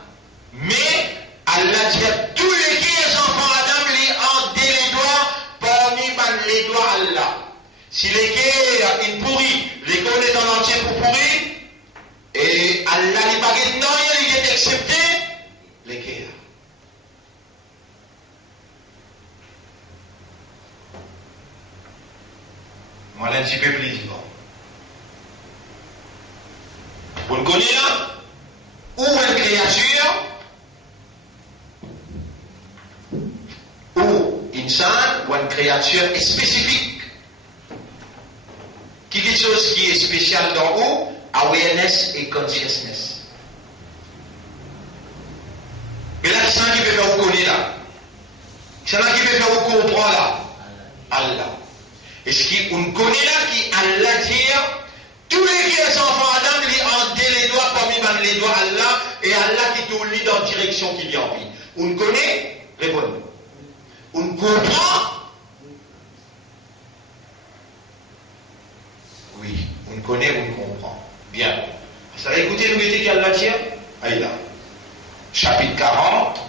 mais Allah dit tous les enfants Adam les ont les doigts parmi les doigts Allah. Si les guerres ils pourrit, les connaît dans l'entier pour pourrir, et Allah les baguettes non, il est accepté les guerres. Moi un petit peu plus vivant. Vous le connaissez là? Où est une créature? Ou insan ou une créature spécifique qui quelque chose qui est spécial dans où awareness et consciousness. Et là qui ça qui peut faire vous connaître là, c'est là qui peut faire vous comprendre là, Allah. Est-ce qu'on connaît là qui Allah dit tous les enfants Adam lui ont les doigts parmi les doigts Allah et Allah qui te lit dans la direction qu'il y a envie. On connaît? Répondez. On comprend? Oui, Vous connaissez, vous comprenez. Bien. Ça va écouter le métier qu'elle la tient. Aïe là. Chapitre 40,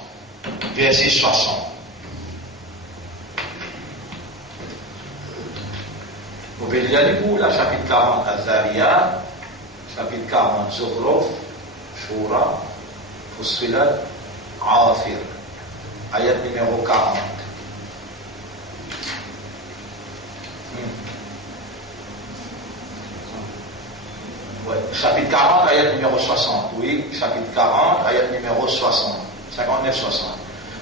verset 60. Vous pouvez lire du coup, la chapitre 40, Azariah, chapitre 40, Zukhruf, Shura, Fussilat, Afir. Ayat numéro 40. Ouais. Chapitre 40, ayat numéro 60. Oui, chapitre 40, ayat numéro 60. 59-60.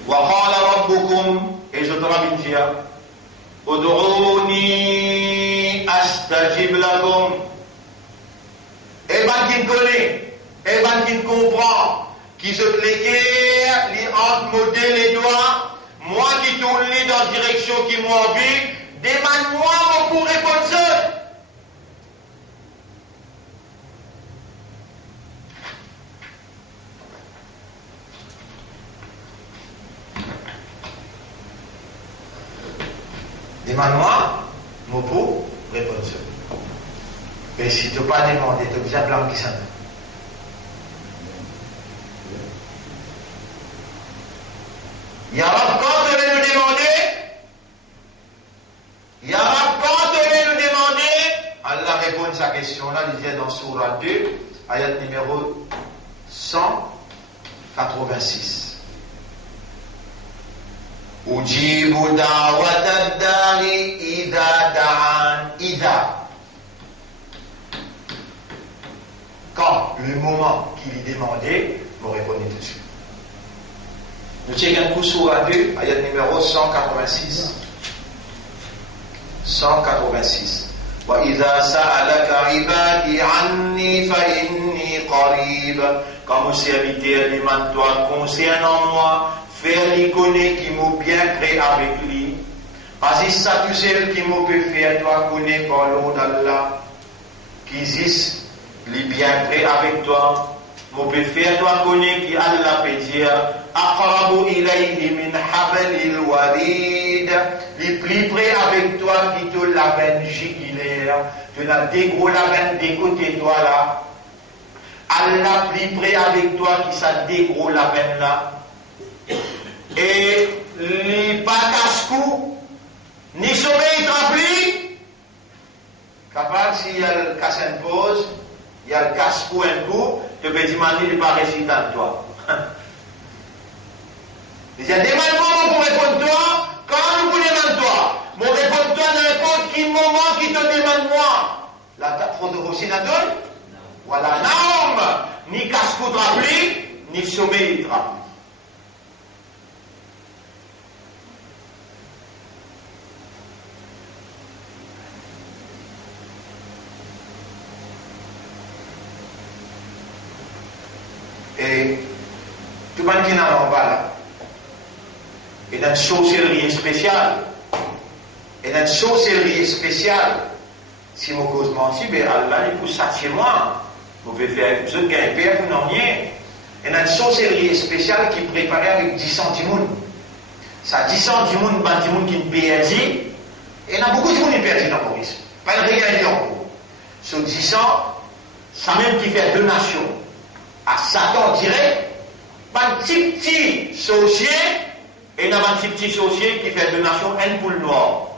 Wa qala rabbukum, et je te ramène dire, Ud'ouni astajib lakum. Et ben qui connaît, et ben qui comprend, qui se l'équerre, les entre modèles les doigts, moi qui tourne les dans la direction qui m'envie, demande-moi pour répondre seul. Demande-moi, mon pour répondre seul. Mais si tu n'as pas demandé, tu as déjà blanc qui s'en va. Yarab, quand tu allais nous demander, Allah répond à sa question-là, il disait dans Surah 2, ayat numéro 186. Ujibu da'wata dari idha da'an idha. Quand le moment qu'il y demandait, vous répondez tout de suite. Nous checkons un coup Surah 2, ayat numéro 186. 186. Wa idha sa'alaka ibadi anni fa inni qarib. Quand mon serviteur demande toi concernant moi, faire les connaître qui m'ont bien créé avec lui. Parce que ça, tu sais, qui m'ont peut faire, toi, connaître par l'eau d'Allah, qui existe, les bien créé avec toi. M'ont peut faire, toi, connaître qui Allah peut dire, Aqrabu ilayhi min hablil warid, les plus près avec toi qui te la veine jugulaire, tu l'as dégros la veine des côtés, toi, là. Allah plus près avec toi qui ça dégros la veine, là. Et les patascou, ni sommeil rempli, capable s'il y a le casse une pause, il y a le casse-cou un coup, tu peux demander de ne pas réciter à toi. Il y a des moments pour répondre toi, quand nous vous demandons toi, mon répondre toi n'importe quel moment qui te demande moi. La faute de vos sénateurs, voilà, non, ni casse-cou rempli, ni sommeil rempli. Et tout le monde qui n'a pas là, et dans une sorcellerie spéciale, si vous cause menti, ben Allah il pousse ça chez moi. Vous pouvez faire, vous êtes un père, vous n'en rien. Et dans une sorcellerie spéciale qui préparait avec 10 centimounes. Ça 10 centimounes, ben 10 centimounes qui ne perdent, et il y a beaucoup de monde qui perdent dans le tourisme. Pas de réalité en cours. Sur 10 cents, ça même qui fait donation à Satan direct, un petit sorcier, et un petit sorcier qui fait donation à une poule noire.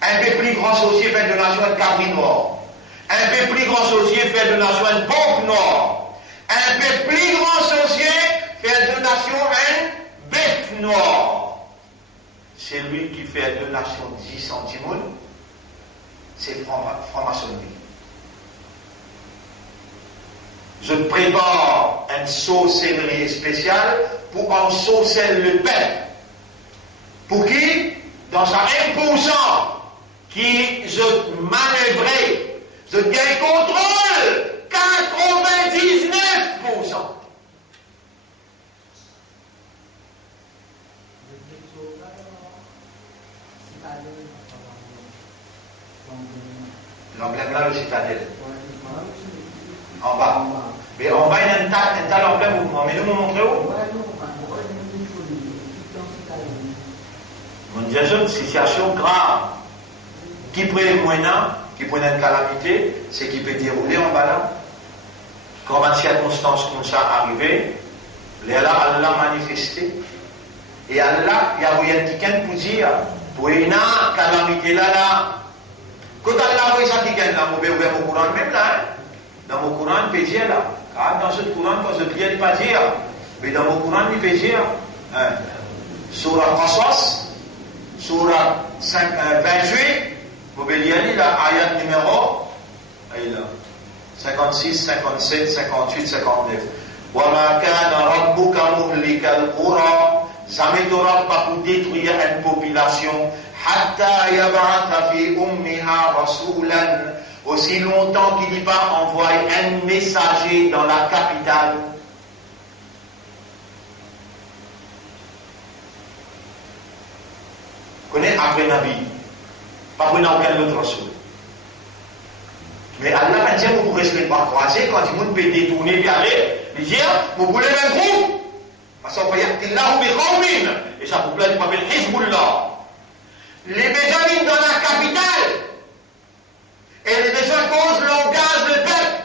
Un peu plus grand sorcier fait donation à une cabri noire. Un peu plus grand sorcier fait donation à une pompe noire. Un peu plus grand sorcier fait donation à une bête noire. C'est lui qui fait donation de 10 centimounes, c'est franc-maçonnerie. Je prépare une sorcellerie spéciale pour en sorceller le peuple. Pour qui? Dans sa 1% qui je manœuvrais, je gagne contrôle 99%. L'emblème là, le citadelle. En bas. Mais on va un tas l'emblème mouvement. Mais nous nous montrez où? Mon Dieu, c'est une situation grave. Qui prend les moyens, qui prend une calamité, c'est qui peut dérouler en bas là. Quand une circonstance comme ça arrive, Allah manifesté. Et Allah, il y a un petit pour dire, pour une calamité là. Quand Allah voit ça qui gagne là, on peut ouvrir mon Coran même là. Dans mon Coran, il peut dire là. Ah, dans ce Coran, quand je viens de pas dire. Mais dans mon Coran, il peut dire. Surah Qasas, Surah 28, vous pouvez lire là, ayat numéro 56, 57, 58, 59. وَمَا كَانَ رَبُّكَ مُهْلِكَ الْقُرَى. Jamais ton Rabb va pour détruire une population. حَتَّى يَبْعَثَ فِي أُمِّهَا رَسُولًا. Aussi longtemps qu'il n'y pas envoyé un messager dans la capitale. Connaît après Nabi, pas pour aucun autre rasoul. Mais Allah va dire, vous pouvez se pas croiser quand il vous peut détourner et aller, il dit, vous voulez un groupe. Parce qu'on va dire, et ça vous plaît, vous appelle Hizbullah. Les besoins dans la capitale, et les besoins causent l'engagement de peuple.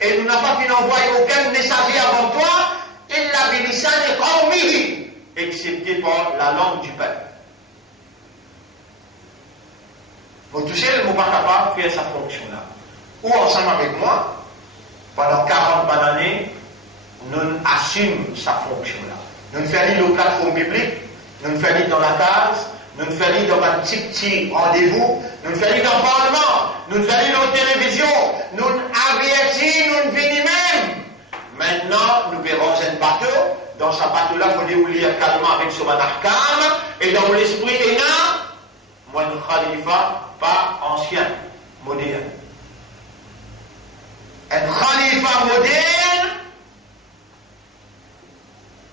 Et nous n'avons pas pu envoyer aucun messager avant toi, excepté par la langue du peuple. Vous touchez le mot pas capable de faire sa fonction là. Ou ensemble avec moi, pendant 40 années, nous assumons sa fonction là. Nous ne faisons nos plateformes publiques, nous ne faisons dans la case, nous ne faisons dans un petit rendez-vous, nous ne faisons dans le Parlement, nous ne faisons dans la télévision, nous avertissons, nous venons même. Maintenant, nous verrons un bateau. Dans ce bateau-là, il faut lire calmement avec son arcane, et dans l'esprit est là, moi, le khalifa, pas ancien, moderne. Un khalifa moderne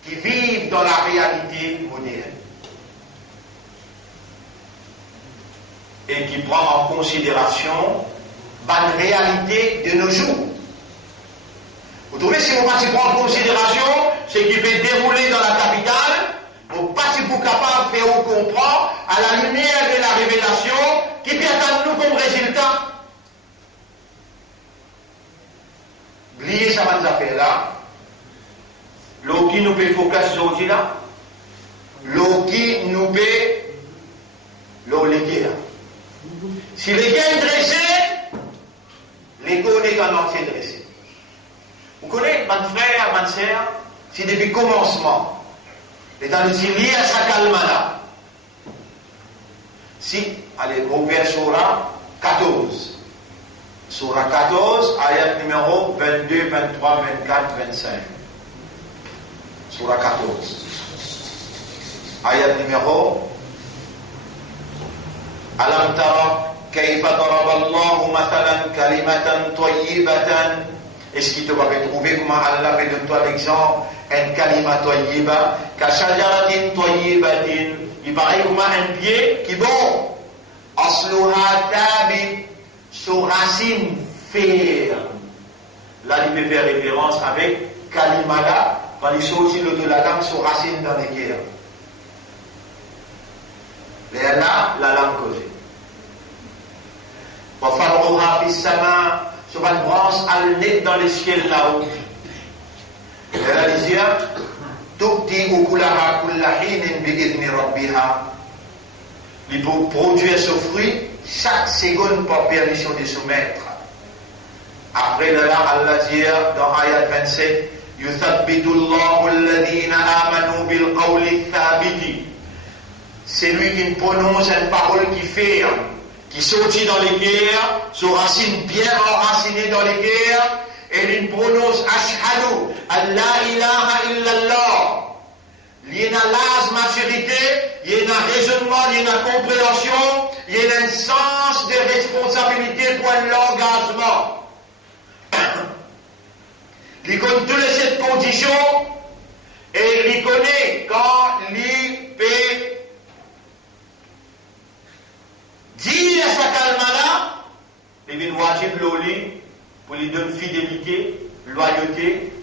qui vit dans la réalité moderne et qui prend en considération la réalité de nos jours. Vous trouvez, si vous passez en considération ce qui peut dérouler dans la capitale, vous passez pour capable de faire comprendre à la lumière de la révélation qui peut attendre nous comme résultat. Oubliez ça va nous affaires là. L'eau qui nous peut focus sur là. L'eau qui nous peut l'eau léguée là. Si les gars sont dressés, les connaît quand on s'est dressé. Vous connaissez, mon frère, ma soeur, si depuis le commencement, et dans le lié à sa calmana, si, allez, ouvert Surah 14. Surah 14, ayat numéro 22, 23, 24, 25. Surah 14. Ayat numéro Alam tara kayfa daraba Allahu mathalan kalimatan tayyibatan. Est-ce qu'il te va trouver comment Allah met de toi l'exemple, un kalima tayyiba, ka shajaratin tayyibatin. Il paraît comme un pied qui bon. Asluha tabit, sur racine ferme. Là, il peut faire référence avec kalimada, quand il sortit de la langue sur racine dans les guerres. Et là, la langue causée. وَفَرْعُهَا فِي السَّمَاءِ. Sur une branche allée dans les ciels là-haut. Et là, il dit, تُؤْتِي أُكُلَهَا كُلَّ حِينٍ بِإِذْنِ رَبِّهَا. Il peut produire ce fruit chaque seconde par permission de son maître. Après là, Allah dit dans ayat 27, يُثَبِّتُ اللَّهُ الَّذِينَ آمَنُوا بِالْقَوْلِ الثَّابِتِ. C'est lui qui prononce une parole qui ferme, qui sortit dans les guerres, se racine bien enraciné dans les guerres, et il prononce Ashhadu, Allah ilaha illallah. Il y a une maturité, il y a un raisonnement, il y a une compréhension, il y a un sens de responsabilité pour l'engagement. Il connaît toutes ces conditions et il connaît quand il peut dire à sa calmana, il vient wajib l'oli pour lui donner fidélité, loyauté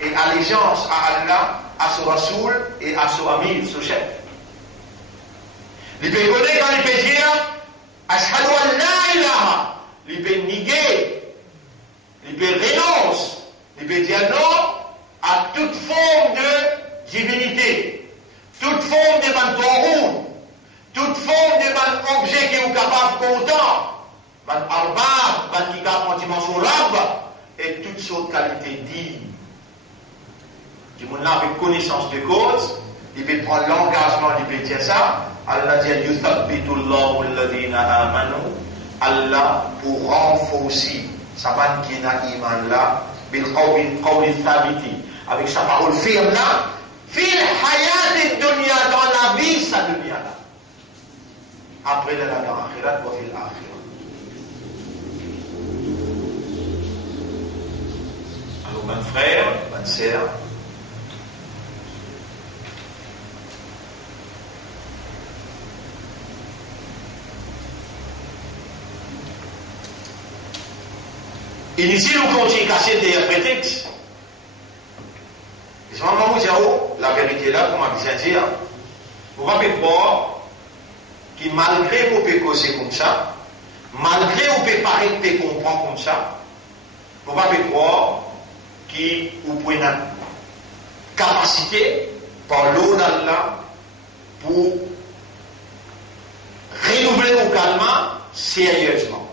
et allégeance à Allah, à son Rasoul et à son ami, son chef. Il peut connaître quand il peut dire Ashhadu an la ilaha, il peut néguer, il peut renoncer, il peut dire non à toute forme de divinité, toute forme de ban toute forme de objet qui est capable de content, ban arbab, ban qui est capable de dimension rab, et toutes sortes de qualités dignes. Du monde là avec connaissance de cause, il peut prendre l'engagement, il peut dire ça. Allah dit Yuthabbitullahu alladhina amanu. Allah pour renforcer sa bande qui n'a iman là, bil qawli thabiti, avec sa parole ferme là, fil hayat dunya, dans la vie sa dunya là. Après la akhirat wa fil akhirat. Alors mon frère, ma sœur, ici, nous continuons à casser des prétextes. Et moment où la vérité là, comme on dit, vous ne pouvez pas croire que malgré vous pouvez causer comme ça, malgré vous pouvez paraître que comprendre comme ça, vous ne pouvez pas croire que vous pouvez une capacité par l'eau d'Allah pour renouveler vos calmes sérieusement.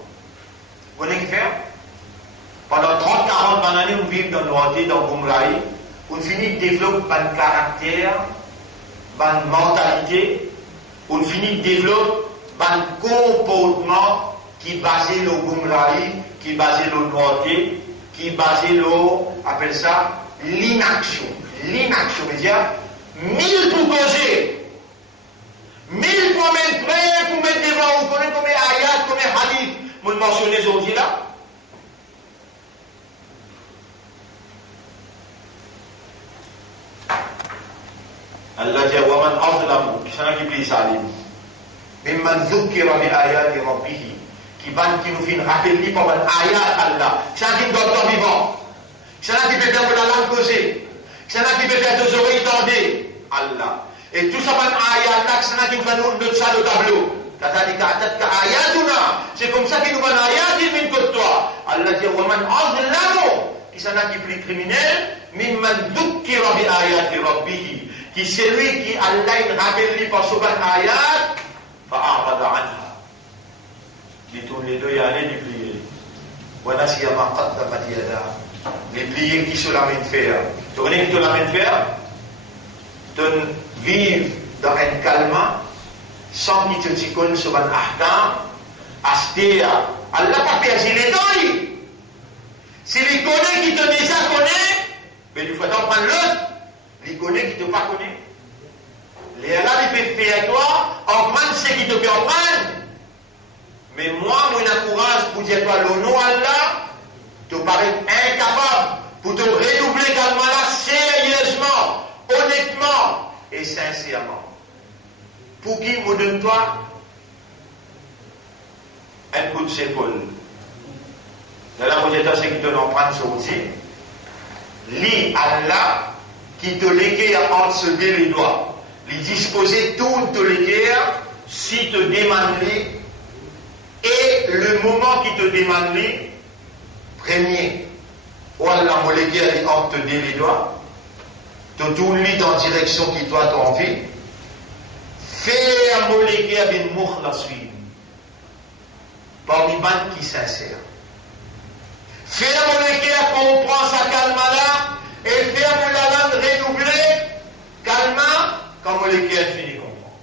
Vous voyez ce qu'il fait? Pendant 30-40 années, on vit dans le noirté, dans le Goumraï, on finit de développer un caractère, une mentalité, on finit de développer un comportement qui est basé sur le Goumraï, qui est basé sur le noirté, qui est basé sur, appelle ça, l'inaction. L'inaction veut dire, 1000 pour causer, 1000 pour mettre prêt, pour mettre devant, vous connaissez combien ayat, combien hadith, vous le mentionnez aujourd'hui là. Allah dit wa man azlamu, qui s'en a qui plie salim, mimman dhukkira bi ayati rabbih, qui nous fait rappeler par un ayat Allah, qui s'en a qui doit vivant, qui s'en a qui peut faire de la langue causée, qui s'en a qui peut faire des oreilles tendées, Allah. Et tout ça par ayat là, qui s'en a qui nous fait notre salle au tableau. C'est comme ça qu'il nous va un ayat, il vient contre toi. Allah dit wa man azlamu, qui s'en a qui plie criminel, mimman dhukkira bi ayati rabbih, qui c'est lui qui Allah rappelle par ce ayat, fa'arada anha, qui tourne les deux et allait les plier. Voilà s'il y a ma qaddamat yada, les plier qui se l'amènent faire. Tu connais qui te l'amènent faire? De vivre dans un calme, sans qu'il te t'icône sur un ahkam, astéa. Allah pas perdu les dents. Si les connaît qui te déjà connaît, mais il faut en prendre l'autre. Les connaît qui ne te pas connaît. Les Allah, ils peuvent faire toi, en prendre ce qui te peut en prendre. Mais moi, je encourage pour dire toi le nom Allah, te paraît incapable pour te redoubler calmement là, sérieusement, honnêtement et sincèrement. Pour qui me donne-toi un coup de sépaule. Dans la moitié c'est qui te l'en prend sur aussi. Lis Allah qui te légué entre ce deux les doigts. Les disposer tout te léguer si te demande et le moment qui te demande premier. Ou Allah me légué entre deux les doigts. Te tourne dans direction qui toi t'as envie. Faire me léguer avec mukhlaswin. Parmi bandes qui sincère. Faire me léguer comprendre sa calme là. Et faire pour la langue renouvelée, calmement, comme on les guerres finit comprendre.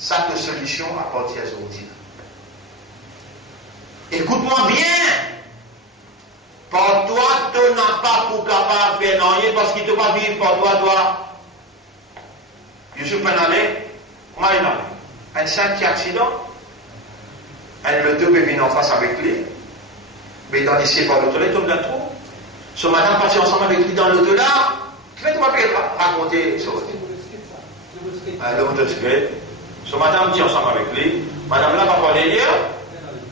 Ça que solution à partir d'aujourd'hui. Écoute-moi bien. Pour toi, tu n'as pas pour capable de faire rien parce qu'il ne peut pas vivre pour toi. Je suis pas allé, moi il a un simple accident, un le deux peut venir en face avec lui. Mais dans les par l'auto, il tombe d'un trou. Ce matin, parti ensemble avec lui dans l'auto là. Tu vas raconter ça. Le motocyclette. Ce matin, on dit ensemble avec lui. Madame là va parler hier.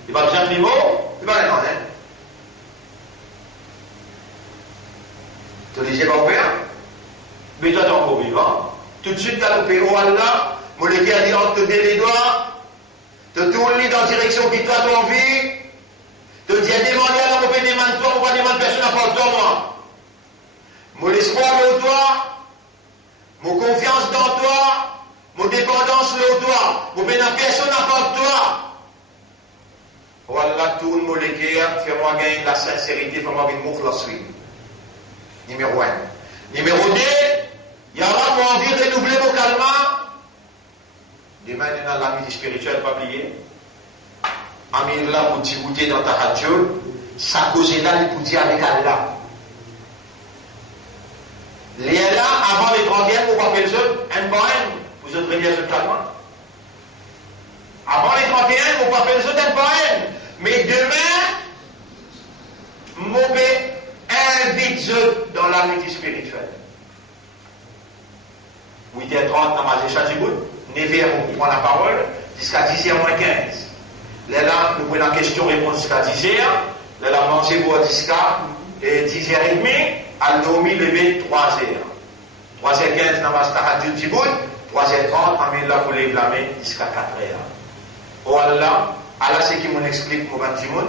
Il va bien primo. Il va aller dans l'air. Tu dis, j'ai pas peur. Mais toi, t'es encore vivant. Tout de suite, tu as le péro Allah. Moléki a dit on te donne les doigts, te tourne dans la direction qui toi ton envie, te dit à demander à la mauvaise demande toi, on va demander personne à part toi. Mon espoir de toi, mon confiance dans toi, mon dépendance de toi, mon personne à part toi. Voilà tout le molécule, fais-moi gagner de la sincérité, fais-moi gagner de la suite. Numéro 1. Numéro 2, il y aura mon envie de renouveler mon calme. Demain, dans l'ami spirituel, pas oublier. Ami là pour t'écouter dans ta radio, ça cause là, il peut dire avec Allah. Les là, avant les 30e, pour appeler les autres, un par un, vous êtes venus à ce calme. Avant les 31, vous pouvez appeler les autres un par un. Mais demain, mauvais invite dans l'amitié spirituelle. 8h30 dans ma Chatibout, 9h on prend la parole, jusqu'à 10h-15. Là, nous prenons la question-réponse jusqu'à 10h. Là, manger pour jusqu'à 10h30. À dormir, lever 3h. 3h15 dans ma Chatibout, 3h30, on met là pour les blâmer jusqu'à 4h. Oh Allah, Allah c'est qui m'explique mon bâtiment.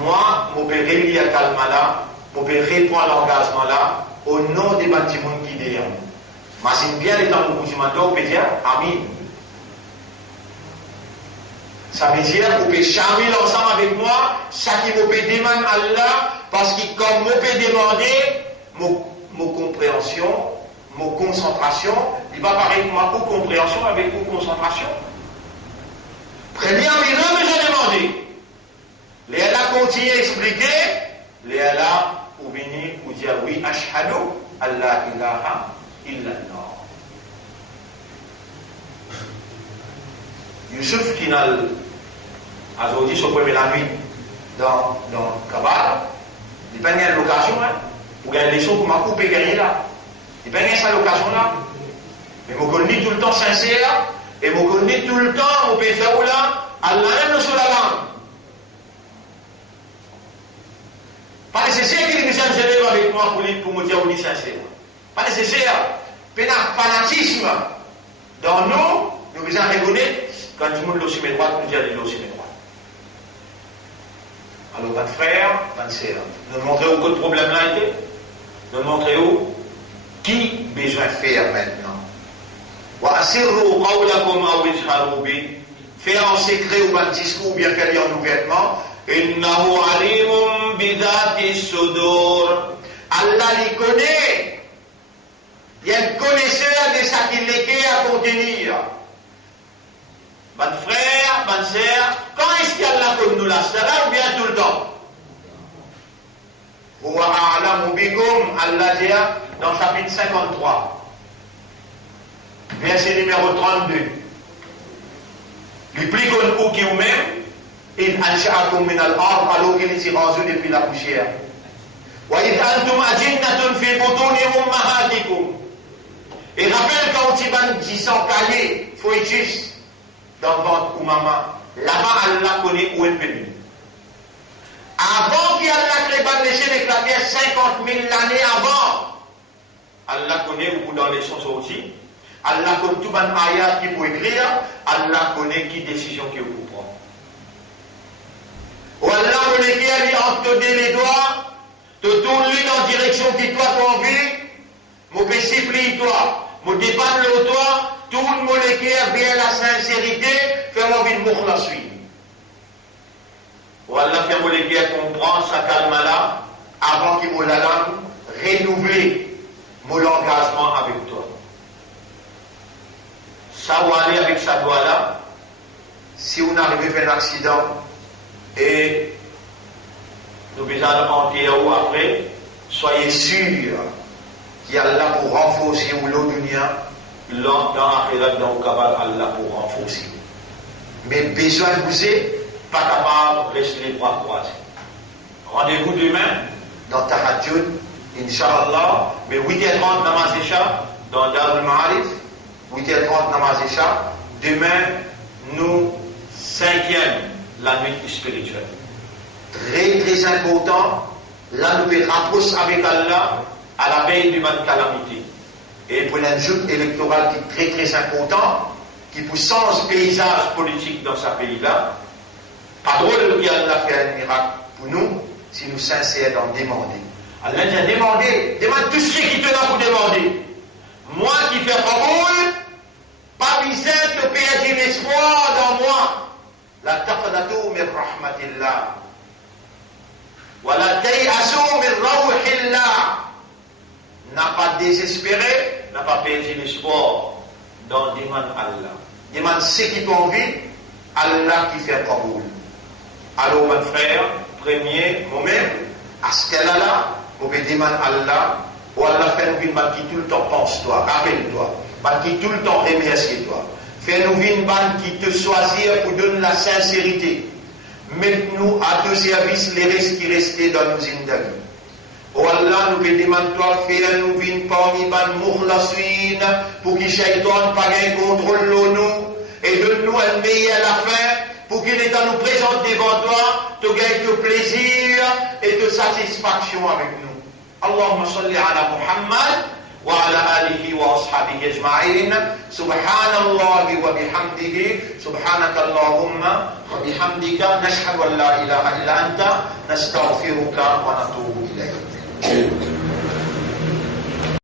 Moi, je peux relier à calme là, je peux répondre à l'engagement là, au nom des bâtiments qui derrière moi. Mais c'est bien les temps où vous on peut dire Amin. Ça veut dire que vous pouvez charmer l'ensemble avec moi, ça qui vous peut demander à Allah, parce que comme vous pouvez demander mon compréhension, mon concentration, il va parler de moi pour compréhension avec vos concentration. Première minute, j'ai demandé. Les Allah continue à expliquer. Les Allah, ou venir, ou dire oui, ashhadu, Allah ilaha illallah. Yusuf qui n'a aujourd'hui son premier la nuit dans Kabbalah, il n'a pas eu l'occasion, pour gagner les choses pour m'a coupé gagner là. Il n'a pas eu cette occasion là. Mais je connais tout le temps sincère. Et vous connaissez tout le temps, vous pouvez faire là, Allah même sur la langue. Pas nécessaire qu'il nous s'enlève avec moi pour me dire oui sincère. Pas nécessaire. Pénal fanatisme. Dans nous devons reconnaître quand tout le monde est sur mes droites, nous dire qu'il est sur mes droites. Alors, votre frère, votre sœur, nous montrez où le problème là était. Nous montrez où qui besoin de faire maintenant. Faire en secret ou un discours ou bien faire lire ouvertement. Allah les connaît. Il y a un connaisseur de ce qu'il est à contenir. Mon frère, ma sœur, quand est-ce qu'Allah connaît nous là? C'est là ou bien tout le temps? Allah dit dans le chapitre 53. Verset numéro 32. Lui plus qu'on ou qui ou même, il ansha'akum min al-ard, alors qu'il est rendu depuis la poussière. Wa id antum ajinnatun fi butuni ummahatikum. Et rappelle quand tu vas dire sans caler, faut être juste dans votre ou maman. Là-bas, Allah connaît où est venu. Avant qu'il Allah crée les chaînes de la terre, 50 000 années avant, Allah connaît où dans les sons sortis. Allah connaît tout un ayat qui peut écrire, Allah connaît qui décision qui vous prend. Ou Allah connaît qui a dit en te donner les doigts, te tourne lui dans la direction qui toi t'as envie, mon péché plie toi, mon dépend le toi, tout le monde qui a bien la sincérité, fait envie de mourir la suite. Ou Allah fait mon qui comprend sa calme là, avant qu'il me la langue, renouveler mon engagement avec toi. Ça va aller avec sa doigt là. Si on arrive à faire un accident et nous besoin de monter ou après, soyez sûr qu'il y a là pour renforcer ou l'autre dunia, dans la dans le cabal, Allah pour renforcer. Mais besoin de vous pas capable de rester les bras croisés. Rendez-vous demain dans Tahajjud, Inch'Allah, mais 8h30 namaz Isha dans Darul Ma'arif. 8h30 namaz Isha. Demain, nous, 5e, la nuit spirituelle. Très très important, là nous nous rapprochons avec Allah à la veille du mal calamité. et pour une joute électorale qui est très très important, qui pour sens paysage politique dans ce pays-là, pas drôle qu'il a fait un miracle pour nous, si nous sincères d'en demander. Allah a demandé, demande tout ce qui te l'a pour demander. Moi qui fais pas bon, pas besoin de perdre l'espoir dans moi. La taqnatu min rahmatillah. Wa la tayasu min rawhillah. N'a pas désespéré, n'a pas perdu l'espoir dans demande Allah. Demande ce qui t'ont envie, Allah qui fait pas bon. Alors mon frère, premier, moi-même, à ce qu'elle a là, vous pouvez demander à Allah, ou Allah fait nous une balle qui tout le temps pense-toi, rappelle-toi, balle qui tout le temps remercie-toi. Fais-nous une balle qui te choisit pour donner la sincérité. Mets-nous à ton service les restes qui restaient dans nos indagis. Oh Allah, nous pouvons demander toi, fais-nous une parmi ban moukhlasin, pour que Shaitan pas gagne contrôle nous, et donne-nous un meilleur à la fin, pour qu'il est dans nous présente devant toi, te gagne de plaisir et de satisfaction avec nous. Allahumma salli ala Muhammad wa ala alihi wa ashabihi ajma'in. Subhanallahi wa bihamdihi. Subhanaka Allahumma wa bihamdika. Nashhadu an la ilaha illa anta. Nastaghfiruka wa natubu ilayk.